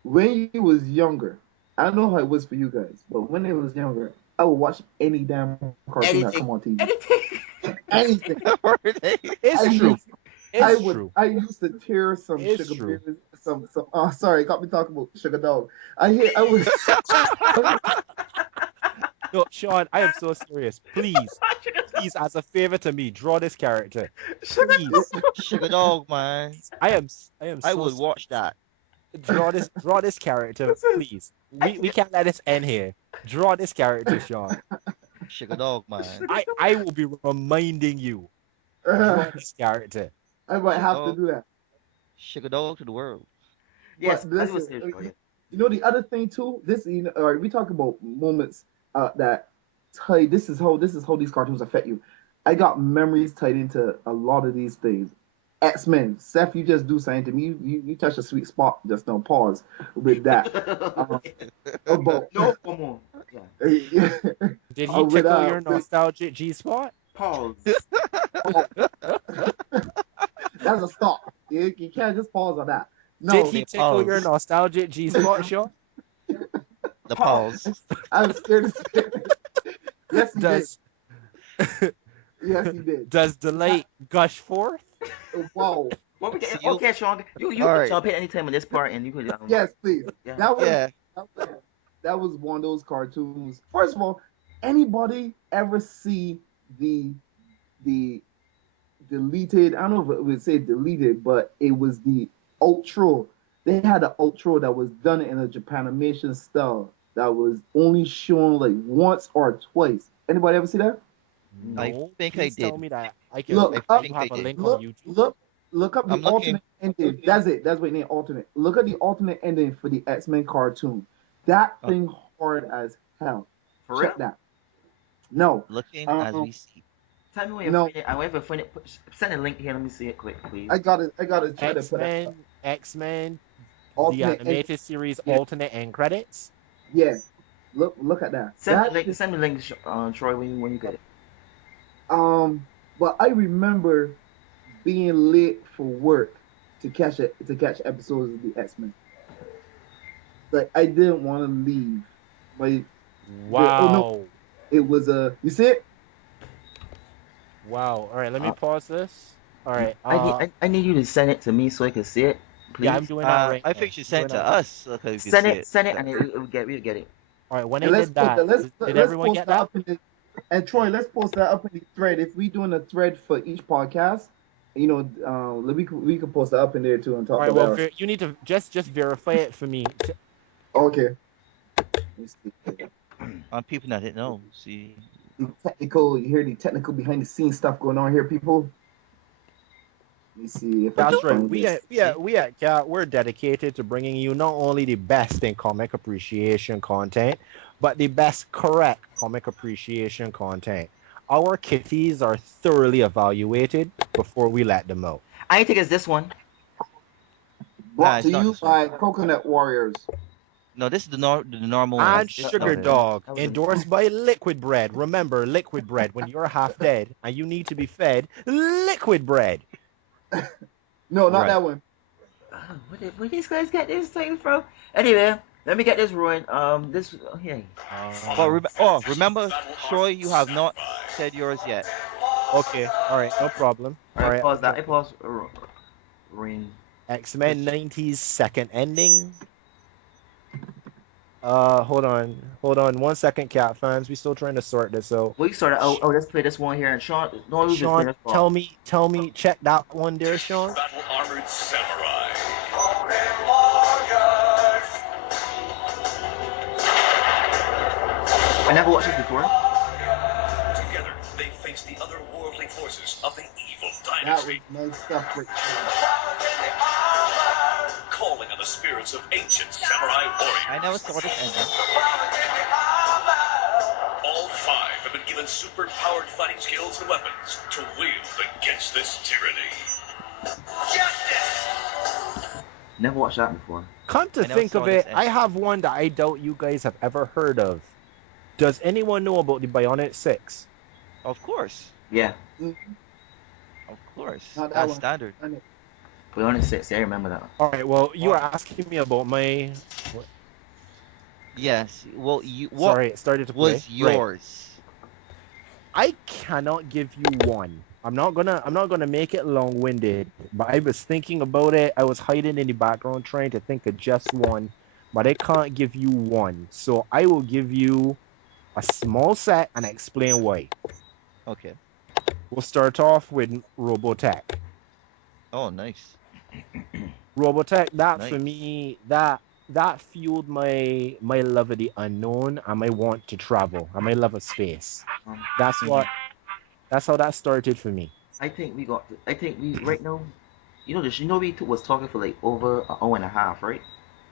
When you was younger, I don't know how it was for you guys, but when I was younger, I would watch any damn cartoon that come on TV. Anything. Anything. It's I true. used- It's true. I used to tear some It's sugar true. bears, some. Oh, sorry, got me talking about sugar dog. I was. No, Sean, I am so serious. Please, as a favor to me, draw this character. Please, Sugar dog, man. I am. I So would watch that. draw this character, please. We can't let this end here. Draw this character, Sean. Sugar dog, man. I will be reminding you. Draw this character. I might Sugar have to dog. do that. Sugar dog to the world. Yes, But as you were listen, saying, Troy. you know the other thing too. This, you know, all right, we talk about moments that tie. This is how these cartoons affect you. I got memories tied into a lot of these things. X-Men. Seth, you just do something to me. You touched a sweet spot just now. Pause with that. About No, come on. yeah, Did he with tickle your with nostalgic G spot? Pause. pause. That's a stop. You can't just pause on that. Did No, he Say tickle your pause. nostalgic G spot, Sean? The Pause. pause. I'm scared to say it. Yes, he did. Does Yes, he did. does delight gush forth? Wow. Well, we See can, you. okay, Sean, you All can right. jump in anytime in this part, and you could. Yes, please. Yeah. That was Yeah. that was, that was one of those cartoons. First of all, anybody ever see the deleted? I don't know if it would say deleted, but it was the outro. They had an outro that was done in a Japanimation style that was only shown like once or twice. Anybody ever see that? I No. think I Please tell did. me that I can. Look I If up, you think I have a did. link on look, YouTube. look up the I'm looking. alternate ending. That's it. That's what you need alternate. Look at the alternate ending for the X-Men cartoon. That Uh, thing hard as hell. For real? Check that. No, looking as um, we see. Tell me when you no, find it. I wait for find it. Send a link here. Let me see it quick, please. I gotta try to put that X Men, the alternate ending. animated series Yeah, alternate end credits. yeah. Look at that. Send me That link. is, Send me link, Troy, when you get it. but I remember being late for work to catch episodes of the X-Men. Like I didn't want to leave. Like oh no, Wow. it was you see it? Wow. All right, let me Uh, pause this. All right. I need you to send it to me so I can see it, Yeah, I'm please. doing that right I now. think you I'm doing sent to that. us so we can see it. Send it, So, and we'll get it. All right, when I and let's did post that, that. Let's did let's everyone post get that that? up in the and Troy, let's post that up in the thread. If we doing a thread for each podcast, you know, we can post that up in there too and All talk right. Well, about it. you need to just verify it for me. Okay. Let's see. on people that didn't know. See, You hear the technical behind the scenes stuff going on here, people. Let me see if I can That's right. find this. see. We at Cat, we're dedicated to bringing you not only the best in comic appreciation content, but the best correct comic appreciation content. Our kitties are thoroughly evaluated before we let them out. I think it's this one. Nah, Brought to it's not you this one. by Coconut Warriors. No, this is the normal one. And This is Sugar not this. Dog, That was endorsed by Liquid Bread. Remember, Liquid Bread. When you're half dead and you need to be fed, Liquid Bread. No, not Right. that one. Where these guys get this thing from? Anyway, let me get this ruined. This okay. Remember, Troy, you have not said yours yet. Okay, all right, no problem. All right, Pause that. I pause. Ruin. X-Men 90s second ending. Hold on 1 second, Cat fans. We still trying to sort this out. We started. Let's play this one here. And Sean, don't lose this Sean, this tell me, check that one there, Sean. Battle armored samurai. I never watched this before. Together, they face the otherworldly forces of the evil That dynasty, was nice stuff. Right calling on the spirits of ancient samurai warriors. I never saw this ending. All five have been given super-powered fighting skills and weapons to wield against this tyranny. Justice! Never watched that before. Come to I never think saw of this it, I ending. have one that I doubt you guys have ever heard of. Does anyone know about the Bionic 6? Of course. Yeah. Of course. Not that That's one. standard. We only six. I remember that. All right, well, you are asking me about my. Yes. Well, what Sorry, it started to play. was Right. yours? I cannot give you one. I'm not gonna make it long-winded, but I was thinking about it. I was hiding in the background trying to think of just one, but I can't give you one. So I will give you a small set and explain why. Okay. We'll start off with Robotech. Oh, nice. Robotech, that for Nice. me, that that fueled my love of the unknown and my want to travel and my love of space. Um, That's Mhm. what that's how that started for me. I think we got. I think we right now. You know this. You know we was talking for like over an hour and a half, right?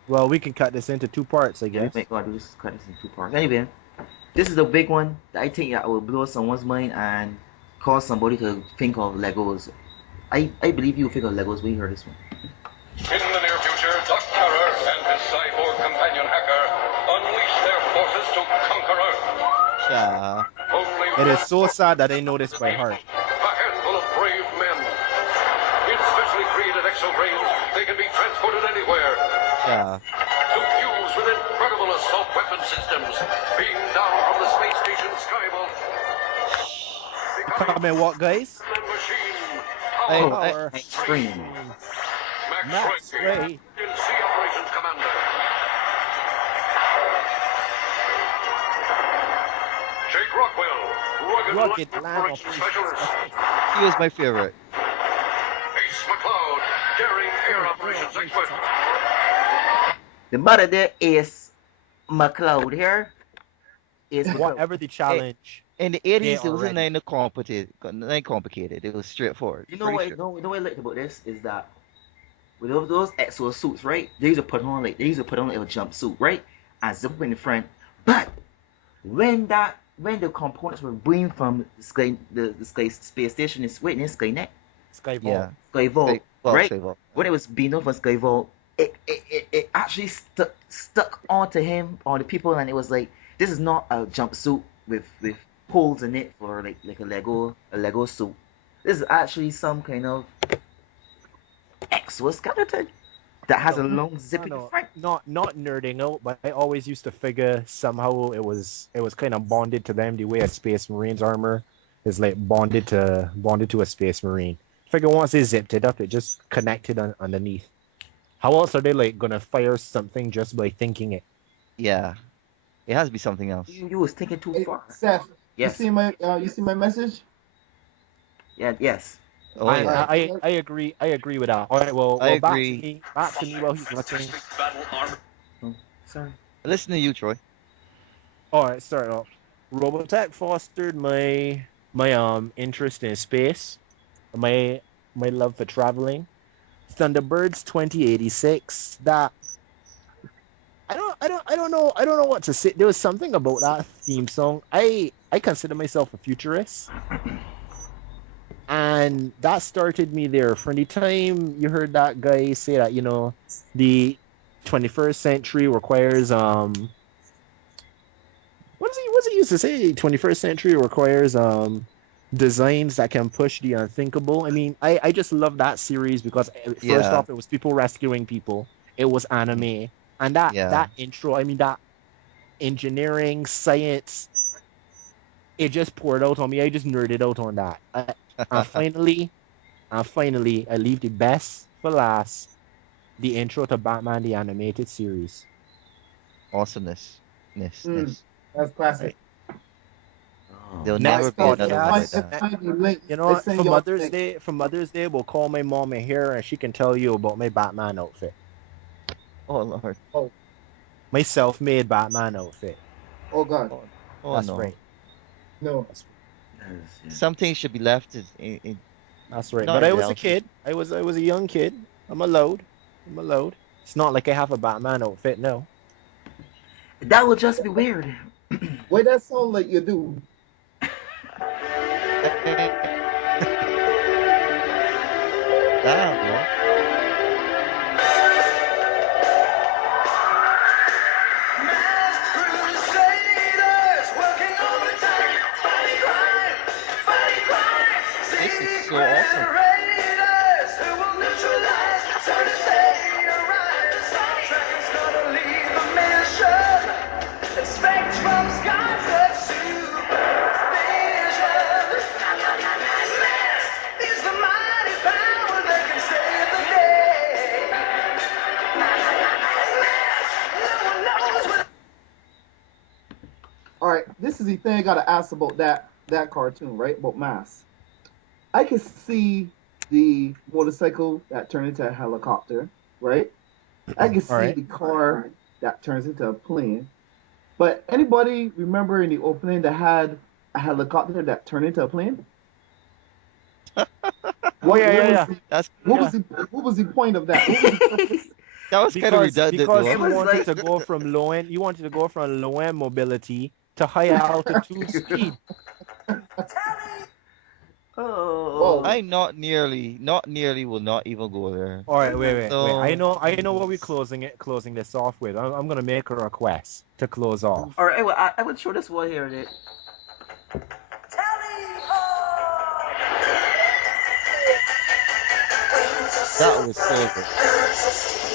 Well, we can cut this into two parts, I Yeah, we guess. might go do this. Cut this in 2 parts. Anyway, this is the big one that I think that will blow someone's mind and cause somebody to think of Legos. I believe you will think of Legos when you hear this one. In the near future, Doc Terror and his cyborg companion hacker unleash their forces to conquer Earth. Yeah. Only It is one so sad that I know this by heart. a handful of brave men. In specially created exobrains, they can be transported anywhere Yeah. to fuse with incredible assault weapon systems beamed down from the space station skyvault. Come and what, guys? Man machine I Oh, power I Power extreme. Max Ray, Ray. NC Operations Commander. Jake Rockwell, Rugged Land land Operations operations Specialist. specialist. he was my favorite. Ace McLeod, Daring Air Operations Expert. The mother there is McLeod here. Is McLeod. Whatever the Eh, challenge, In the they 80s, it are wasn't ready. nothing complicated. It was straightforward. You know Pretty what? sure. You know what I liked about this is that with those exo suits, right? They used to put on like a jumpsuit, right? And zip up in the front. But when the components were beamed from the sky space station is waiting in Skynet, Skyfall. Yeah. Skyvault, Well, right? Skyvault. When it was beamed up from Skyvault, it actually stuck onto him, on the people, and it was like this is not a jumpsuit with holes in it for like a Lego suit. This is actually some kind of exoskeleton that has a No, long zip in the no, front. not nerding out, but I always used to figure somehow it was kind of bonded to them the way a Space Marine's armor is like bonded to a Space Marine. Figure once they zipped it up, it just connected underneath. How else are they like gonna fire something just by thinking it? Yeah. It has to be something else. You was thinking too Hey, far. Seth, Yes, you see my message? yeah, yes. Oh I, yeah. I I agree. I agree with that. All right. Well, I back to agree. me. Back to me while he's looking. Oh, sorry. Listen to you, Troy. All right. Start off. Robotech fostered my interest in space, my my love for traveling. Thunderbirds 2086. That I don't know what to say. There was something about that theme song. I consider myself a futurist, and that started me there. From the time you heard that guy say that, the 21st century requires what does he used to say? 21st century requires designs that can push the unthinkable. I mean, I just love that series because first Yeah. off, it was people rescuing people. It was anime, and that Yeah. that intro. I mean, that engineering, science, it just poured out on me. I just nerded out on that. And finally, I leave the best for last. The intro to Batman the Animated Series. Awesomeness. Mm, Ness. that's classic. Oh. There'll Next never be another one like podcast, that. Find the link. you know They what? send For you all Mother's the link. Day, we'll call my mom in here and she can tell you about my Batman outfit, Oh Lord. Oh, my self-made Batman outfit. oh God, Oh, oh That's no. right. no. That's, Yes, yes. Some things should be left that's right. not But in I was a reality. kid. I was a young kid. I'm allowed. I'm allowed. It's not like I have a Batman outfit. No. That would just be weird. Wait, that sound like you do. Damn, bro. This is so awesome. All right, this is the thing I gotta ask about that cartoon, right? About mass. I can see the motorcycle that turned into a helicopter, right? I can All see right. the car that turns into a plane. But anybody remember in the opening that had a helicopter that turned into a plane? Oh What yeah, what yeah, was yeah, the That's what was yeah. the what was the point of that? What was the purpose? that was kind of redundant Because though. It he was wanted like to go from low end. You wanted to go from low end mobility to high altitude speed. oh, Whoa. Not nearly will not even go there. All right, wait. So I know what we're closing this off with. I'm gonna make a request to close off. all right. Well, I would show this one here. that was so good.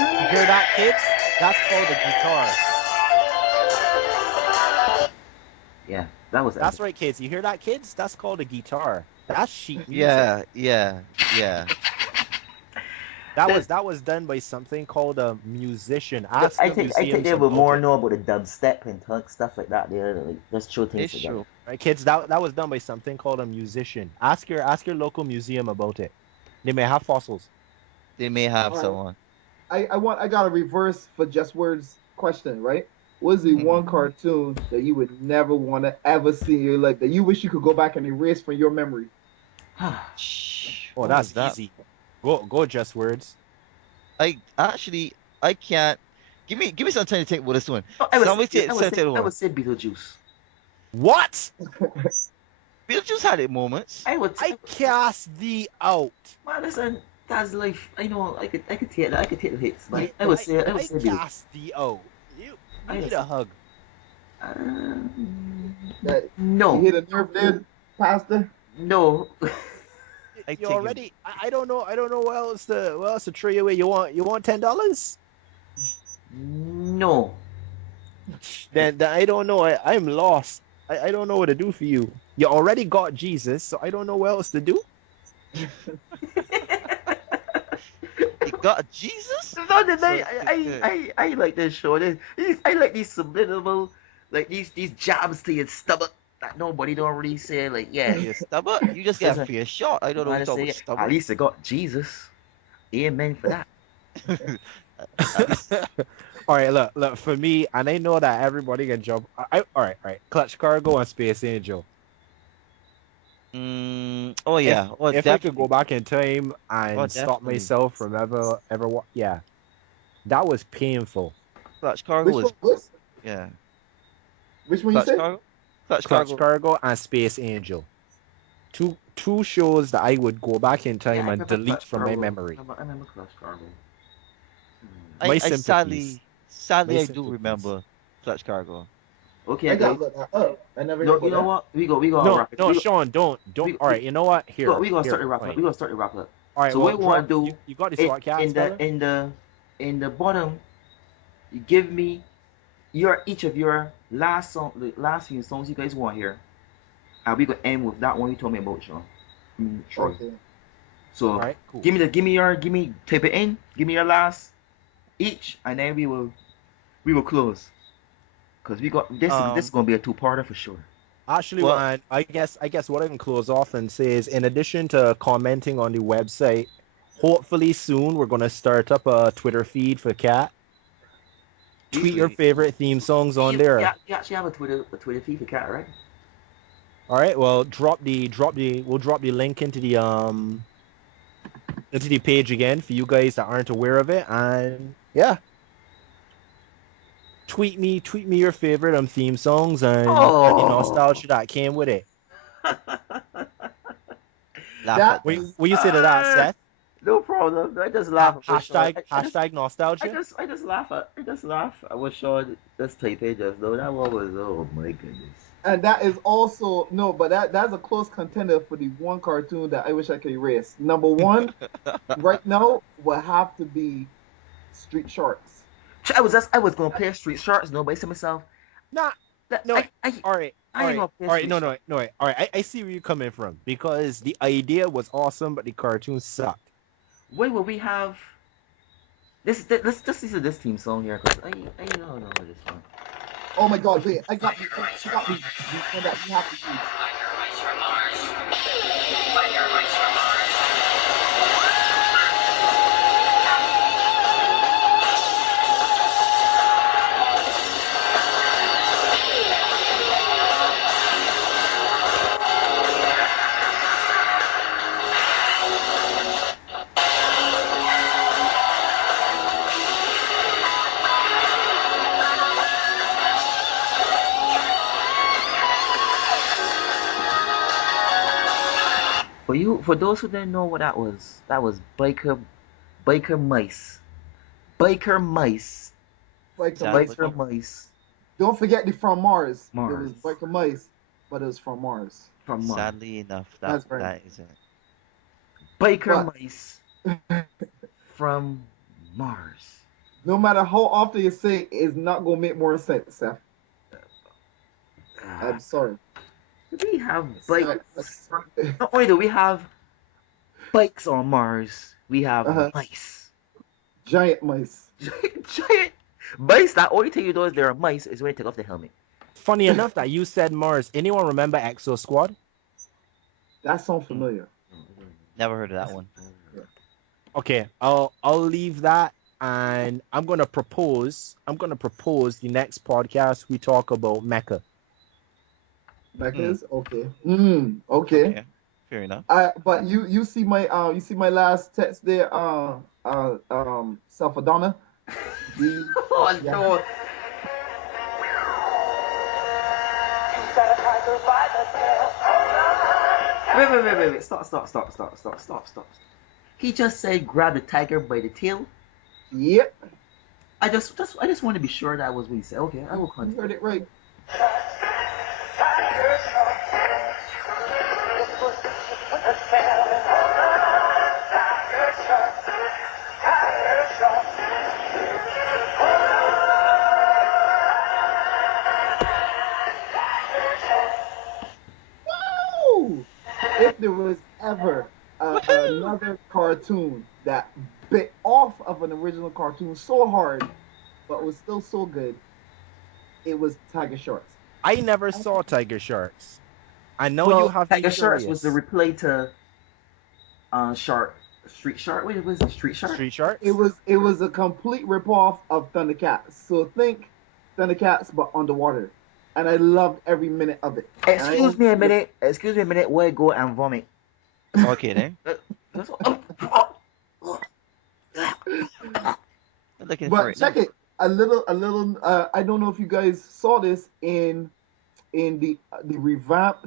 You hear that, kids? That's called a guitar. Yeah, that was That's epic. right, kids. You hear that, kids? That's called a guitar. That's sheet music. Yeah. That was done by something called a musician. But Ask the I think museums they would about more it. know about the dubstep and stuff like that. They're like let's throw things It's together. true. Right, kids? That was done by something called a musician. Ask your local museum about it. They may have fossils. They may have All right. someone. I got a reverse for just words question, right? What's the Mhm. one cartoon that you would never want to ever see in your life that you wish you could go back and erase from your memory? Shh, Oh, what that's was that? easy. Go, just words. I can't. Give me some time to think about this one. Oh, Somebody take I one. would say Beetlejuice. What? Beetlejuice had it moments. I cast thee out. Well, listen, that's life. I know. I could take that. I could take the hits, but I, I would say I Beetlejuice. cast thee out. You I need would a say- hug. That you No, hit a nerve there, Pastor? no. I You think already. I don't know. I don't know what else to throw you away. You want $10? No. Then I don't know. I'm lost. I don't know what to do for you. You already got Jesus, so I don't know what else to do. you got Jesus. No, I like this show. I like these subliminal, like these jabs to your stomach that nobody don't really say. Like, yeah, You stubborn. You just got a fair shot. I don't know what you're talking about at stubborn. least I got Jesus. Amen for that. At least- All right, look. For me, and I know that everybody can jump. All right. Clutch Cargo and Space Angel. oh yeah. Oh, If I could go definitely. back in time and Oh, stop definitely. myself from yeah, that was painful. Clutch cargo Which was one was? yeah. Which one you Clutch said? cargo. Clutch Clutch cargo. Cargo and Space Angel. Two shows that I would go back in time I and remember delete Clutch from my Cargo. memory. I remember Clutch Cargo. My I sympathies. sadly My I do sympathies. remember clutch cargo. Okay, I guys. gotta look that up. I never No, heard you know about what? We got No, wrap it. no, Sean, don't. we- All right, you know what? Here, we gonna here, start the wrap up. fine. We gonna start the wrap up. All right, So well, what we wanna do you got this in, podcast, fella? in the bottom, you give me each of your last song, the last few songs you guys want here, and we gonna end with that one you told me about, Sean. Troy. Okay. So All right, cool. give me type it in. Give me your last each, and then we will close. Cause we got this. This is gonna be a two-parter for sure. Actually, Well- and I guess what I can close off and say is, in addition to commenting on the website, hopefully soon we're gonna start up a Twitter feed for Cat. Tweet your favorite theme songs on there. You actually have a Twitter feed for Cat, right? All right, well, we'll drop the link into the page again for you guys that aren't aware of it, and yeah. Tweet me your favorite theme songs and Oh. the nostalgia that came with it. Laugh That- at Will them. you say to that, Seth? No problem. I just laugh. at what Sean- Hashtag nostalgia. I just laugh at what Sean just typed in just though. That one was, oh my goodness. And that is also no, but that's a close contender for the one cartoon that I wish I could erase. Number one, right now, will have to be Street Sharks. I was gonna play Street Sharks. Nobody said myself. Nah, That, no, all right, I ain't gonna play Street no, Sharks. no, all right. I see where you're coming from because the idea was awesome, but the cartoon sucked. When will we have? Let's just listen to this theme song here, cause I don't know this one. Oh my God, wait, I got me. She got me. The one that we have to use. For those who didn't know what that was Biker Mice. Biker Mice. Like the Sadly. Biker Mice Don't forget the From Mars. It Mars. was Biker Mice, but it was from Mars. from Mars. Sadly enough, That's that right. that is it. Biker But- Mice from Mars. No matter how often you say it, it's not gonna make more sense, Seth. I'm sorry. We have bikes. Sorry. Not only do we have bikes on Mars, we have Uh-huh. mice. Giant mice. Giant mice. That only thing you know is there are mice is when you take off the helmet. Funny enough that you said Mars. Anyone remember Exo Squad? That sounds familiar. Never heard of that one. Okay, I'll leave that, and I'm gonna propose the next podcast we talk about Mecha. Mechas? Okay. Okay. Okay, fair enough. But you see my last text there, Self-Adonna? Oh Yeah. no! Got a tiger by the tail. Wait! Stop! He just said grab the tiger by the tail. Yep. I just want to be sure that was what he said. Okay, I will You continue. heard it right. Tiger shark. This was with a tail. Tiger shark. Tiger shark. Woo! If there was ever another cartoon that bit off of an original cartoon so hard, but was still so good, it was Tiger Sharks. I never saw Tiger Sharks. I know Well, you have me Tiger Sharks was the curious. replay to Street Shark. Wait, was it Street Shark? Street Sharks. It was a complete ripoff of Thundercats. So think Thundercats but underwater, and I loved every minute of it. Excuse me a minute. Where I go and vomit. Okay then. Looking for But it. check it. A little. I don't know if you guys saw this in the revamped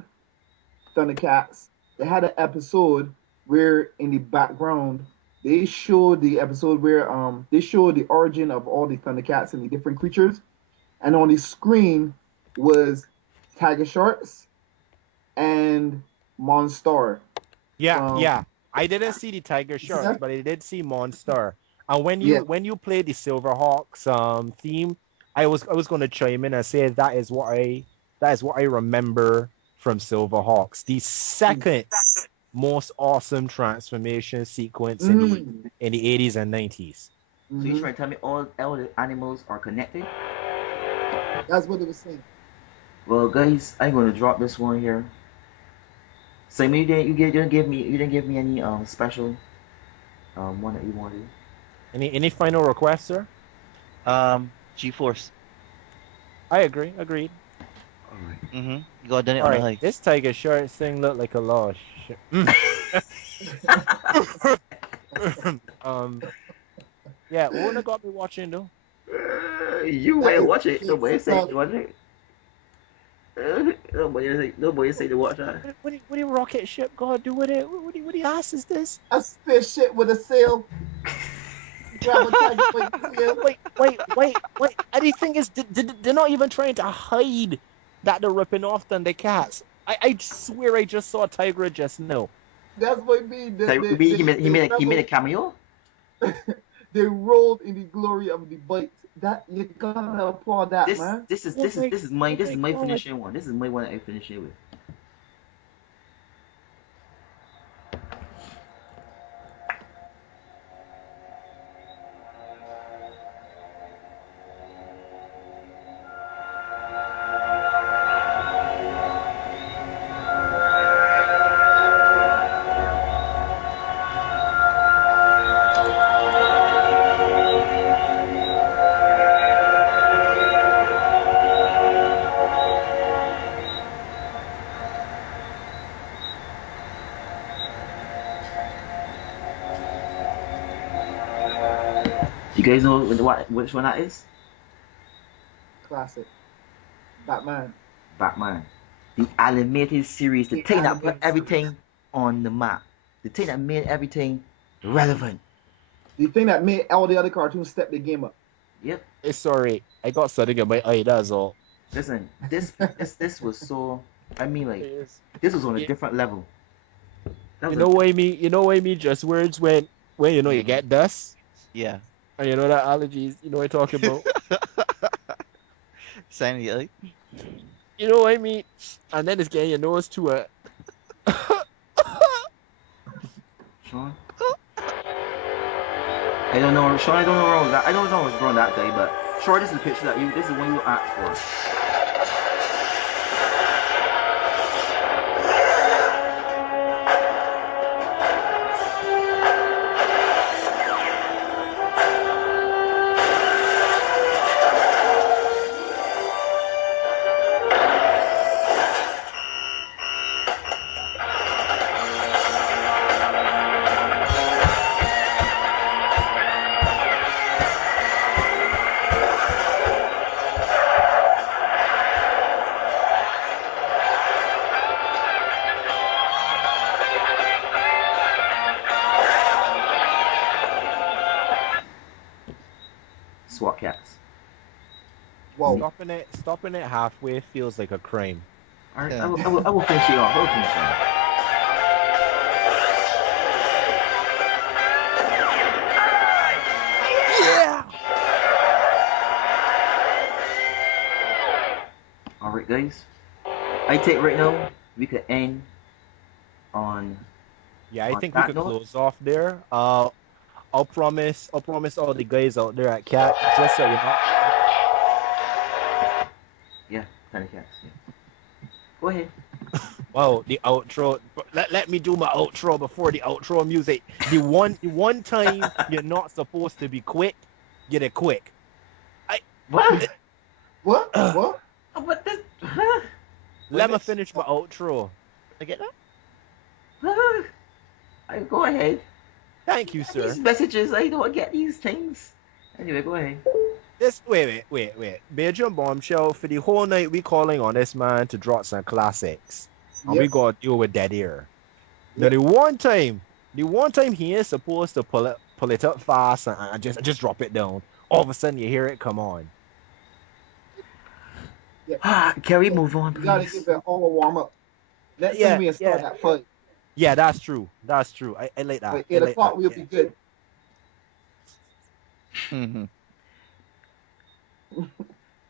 Thundercats. They had an episode where in the background they showed the episode where they showed the origin of all the Thundercats and the different creatures, and on the screen was Tiger Sharks and Monstar. Yeah. I didn't see the Tiger Sharks, Yeah. but I did see Monstar. And when Yeah. you played the Silverhawks theme, I was going to chime in and say that is what I remember from Silverhawks. The second most awesome transformation sequence in the 80s and 90s. So you trying to tell me all the animals are connected? That's what it was saying. Well, guys, I'm gonna drop this one here. So you didn't give me any special one that you wanted. Any final requests, sir? G-Force. I agree. Agreed. Mm-hmm. You got done it All on the right, hike. this Tiger Sharks thing looked like a lot of shit. Yeah, what one got me watching though? You might watch it. Nobody say you watch it. Nobody say to watch that. What do you rocket ship gotta do with it? What do you ask is this? A fish shit with a sail. Grab a tiger by the tail. Wait. Anything is they're not even trying to hide that they're ripping off Thundercats. I swear I just saw Tiger just now. That's what I mean. He made a cameo. They rolled in the glory of the bite. That you gotta applaud that, This man. this is Oh this is my, this is my oh this my is my God. finishing one. This is my one that I finish it with. You guys know what which one that is? Classic. Batman. Batman. The animated series, the The thing that put animated series. everything on the map. The thing that made everything relevant. The thing that made all the other cartoons step the game up. Yep. Hey, sorry, I got something in my eye. That's all. Listen, this was so. I mean, like Yes. this was on a You, different level. That you was know a what I mean? You know what I mean? Just words when you know you get dust Yeah. and you know that allergies. You know what I'm talking about. Sandy, You know what I mean? And then it's getting your nose to a. Sean. I don't know, Sean. I don't know where that. I don't know what's wrong with that guy, but Sean, this is the picture that you. This is one you asked for. SWAT cats. Whoa. Stopping it halfway feels like a crime. All right, yeah. I will finish it off. I will finish it off. Yeah. All right, guys. I take right now. We could end on Yeah, I think we that could note. close off there. I'll promise all the guys out there at Cat, just so you know. Yeah, Tiny Cats. Yeah. Go ahead. Wow, the outro. Let me do my outro before the outro music. The one time you're not supposed to be quick, get it quick. I What? What? What? What this? let me Wait, finish my outro. I get that? Go ahead. Thank you, sir. These messages, I don't get these things. Anyway, go ahead. This wait. Major bombshell for the whole night. We calling on this man to drop some classics, and we Yep. gotta deal with that here. Now Yep. the one time he is supposed to pull it up fast and just drop it down. All of a sudden you hear it come on. Can we move on, You gotta please? give it all a warm up. Let's say Yeah, we start yeah, at 5. yeah. That's true. That's true. I like that. By I 8 like o'clock, that. we'll Yeah. be good. Mm-hmm.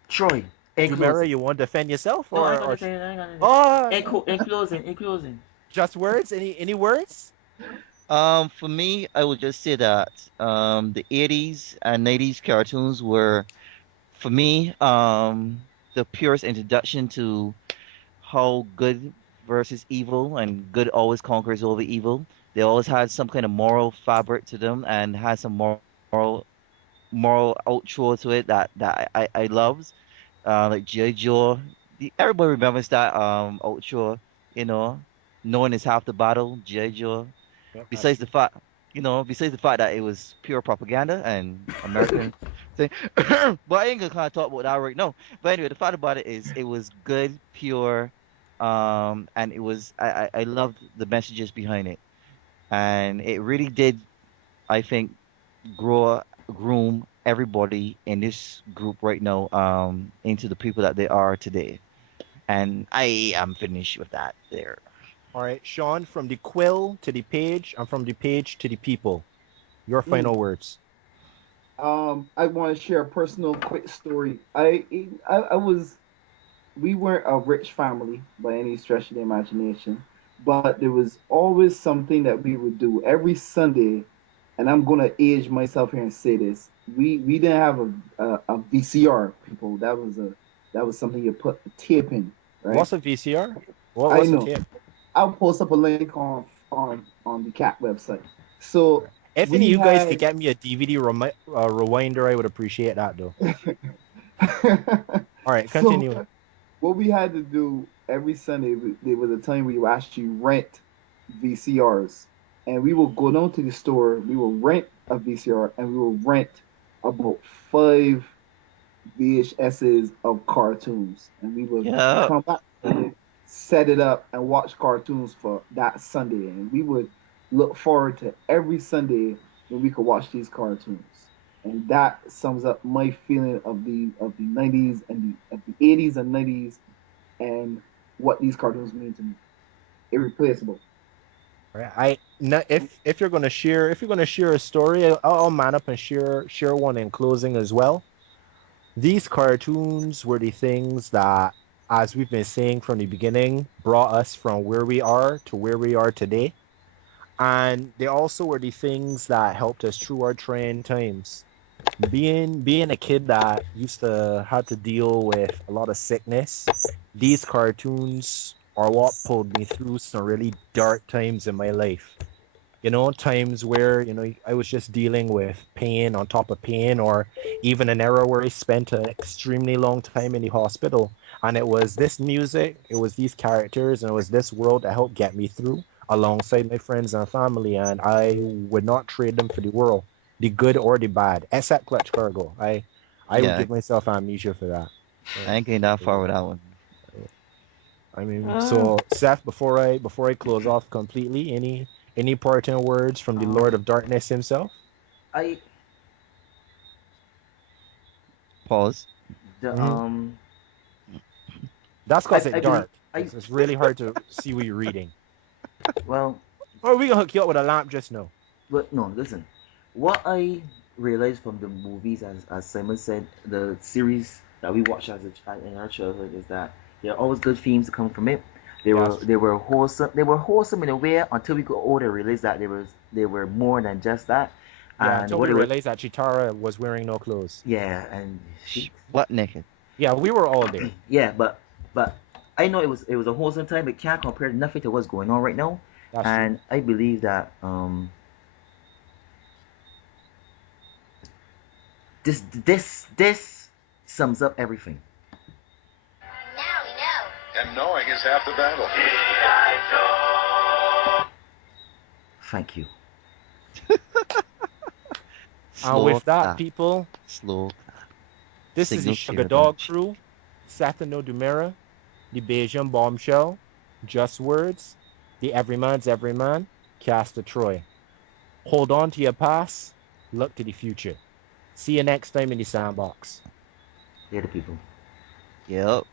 Troy, in Jumera, closing. you want to defend yourself No, I ain't or gonna say it. I ain't gonna. oh In closing. In closing. just words? Any words? For me, I would just say that the 80s and 90s cartoons were, for me, the purest introduction to how good versus evil and good always conquers over evil. They always had some kind of moral fabric to them and had some moral outro to it that I loved. Like G.I. Joe. Everybody remembers that outro, you know, knowing is half the battle, G.I. Joe. Yep, that's Besides the true. fact, besides the fact that it was pure propaganda and American thing. But I ain't gonna kind of talk about that right now. But anyway, the fact about it is it was good, pure, and it was I loved the messages behind it. And it really did, I think, groom everybody in this group right now into the people that they are today. And I am finished with that there. All right, Sean, from the quill to the page, and from the page to the people. Your Mm. final words. I want to share a personal quick story. I was we weren't a rich family by any stretch of the imagination, but there was always something that we would do every Sunday, and I'm gonna age myself here and say this. We didn't have a VCR, people. That was something you put a tape in, right? What's a VCR? What I what's a know. tape? I'll post up a link on the cat website. So If any of we you guys could had get me a DVD rewinder, I would appreciate that though. All right, so continue. what we had to do every Sunday, there was a time we would actually rent VCRs, and we will go down to the store. We will rent a VCR, and we will rent about five VHSs of cartoons, and we would Yeah. come back Sunday, set it up, and watch cartoons for that Sunday, and we would look forward to every Sunday when we could watch these cartoons. And that sums up my feeling of the 90s and the 80s and 90s and what these cartoons mean to me. Irreplaceable. Right. If you're gonna share a story, I'll man up and share one in closing as well. These cartoons were the things that, as we've been saying from the beginning, brought us from where we are to where we are today. And they also were the things that helped us through our trying times. Being a kid that used to have to deal with a lot of sickness, these cartoons are what pulled me through some really dark times in my life. Times where, I was just dealing with pain on top of pain, or even an era where I spent an extremely long time in the hospital. And it was this music, it was these characters, and it was this world that helped get me through alongside my friends and family. And I would not trade them for the world, the good or the bad, except Clutch Cargo. I would Yeah. give myself amnesia for that. I ain't getting that far with that one. I mean, Um, so Seth, before I close off completely, any parting words from the Lord um, of Darkness himself? I Pause. the Hmm. That's cause I it believe dark. I It's really hard to see what you're reading. well, Or we gonna hook you up with a lamp just now. but no, listen. What I realized from the movies, as Simon said, the series that we watched as a child in our childhood, is that there are always good themes that come from it. That's They true. were wholesome. They were wholesome in a way until we got older and realized that they were more than just that. Yeah, And until what we they were, realized that Chitara was wearing no clothes. yeah, and she, Butt naked. Yeah, we were all there. yeah, but I know it was a wholesome time. It can't compare nothing to what's going on right now. That's true. And I believe that this sums up everything. Now we know. And knowing is half the battle. Thank you. And Slow with that, clap. people, Slow. this is the Signal Sugar clear Dog bunch. crew, Satano Dumera, the Bayesian Bombshell, Just Words, the Everyman's Everyman, Castor Troy. Hold on to your past, look to the future. See you next time in the sandbox. They're the people. Yep.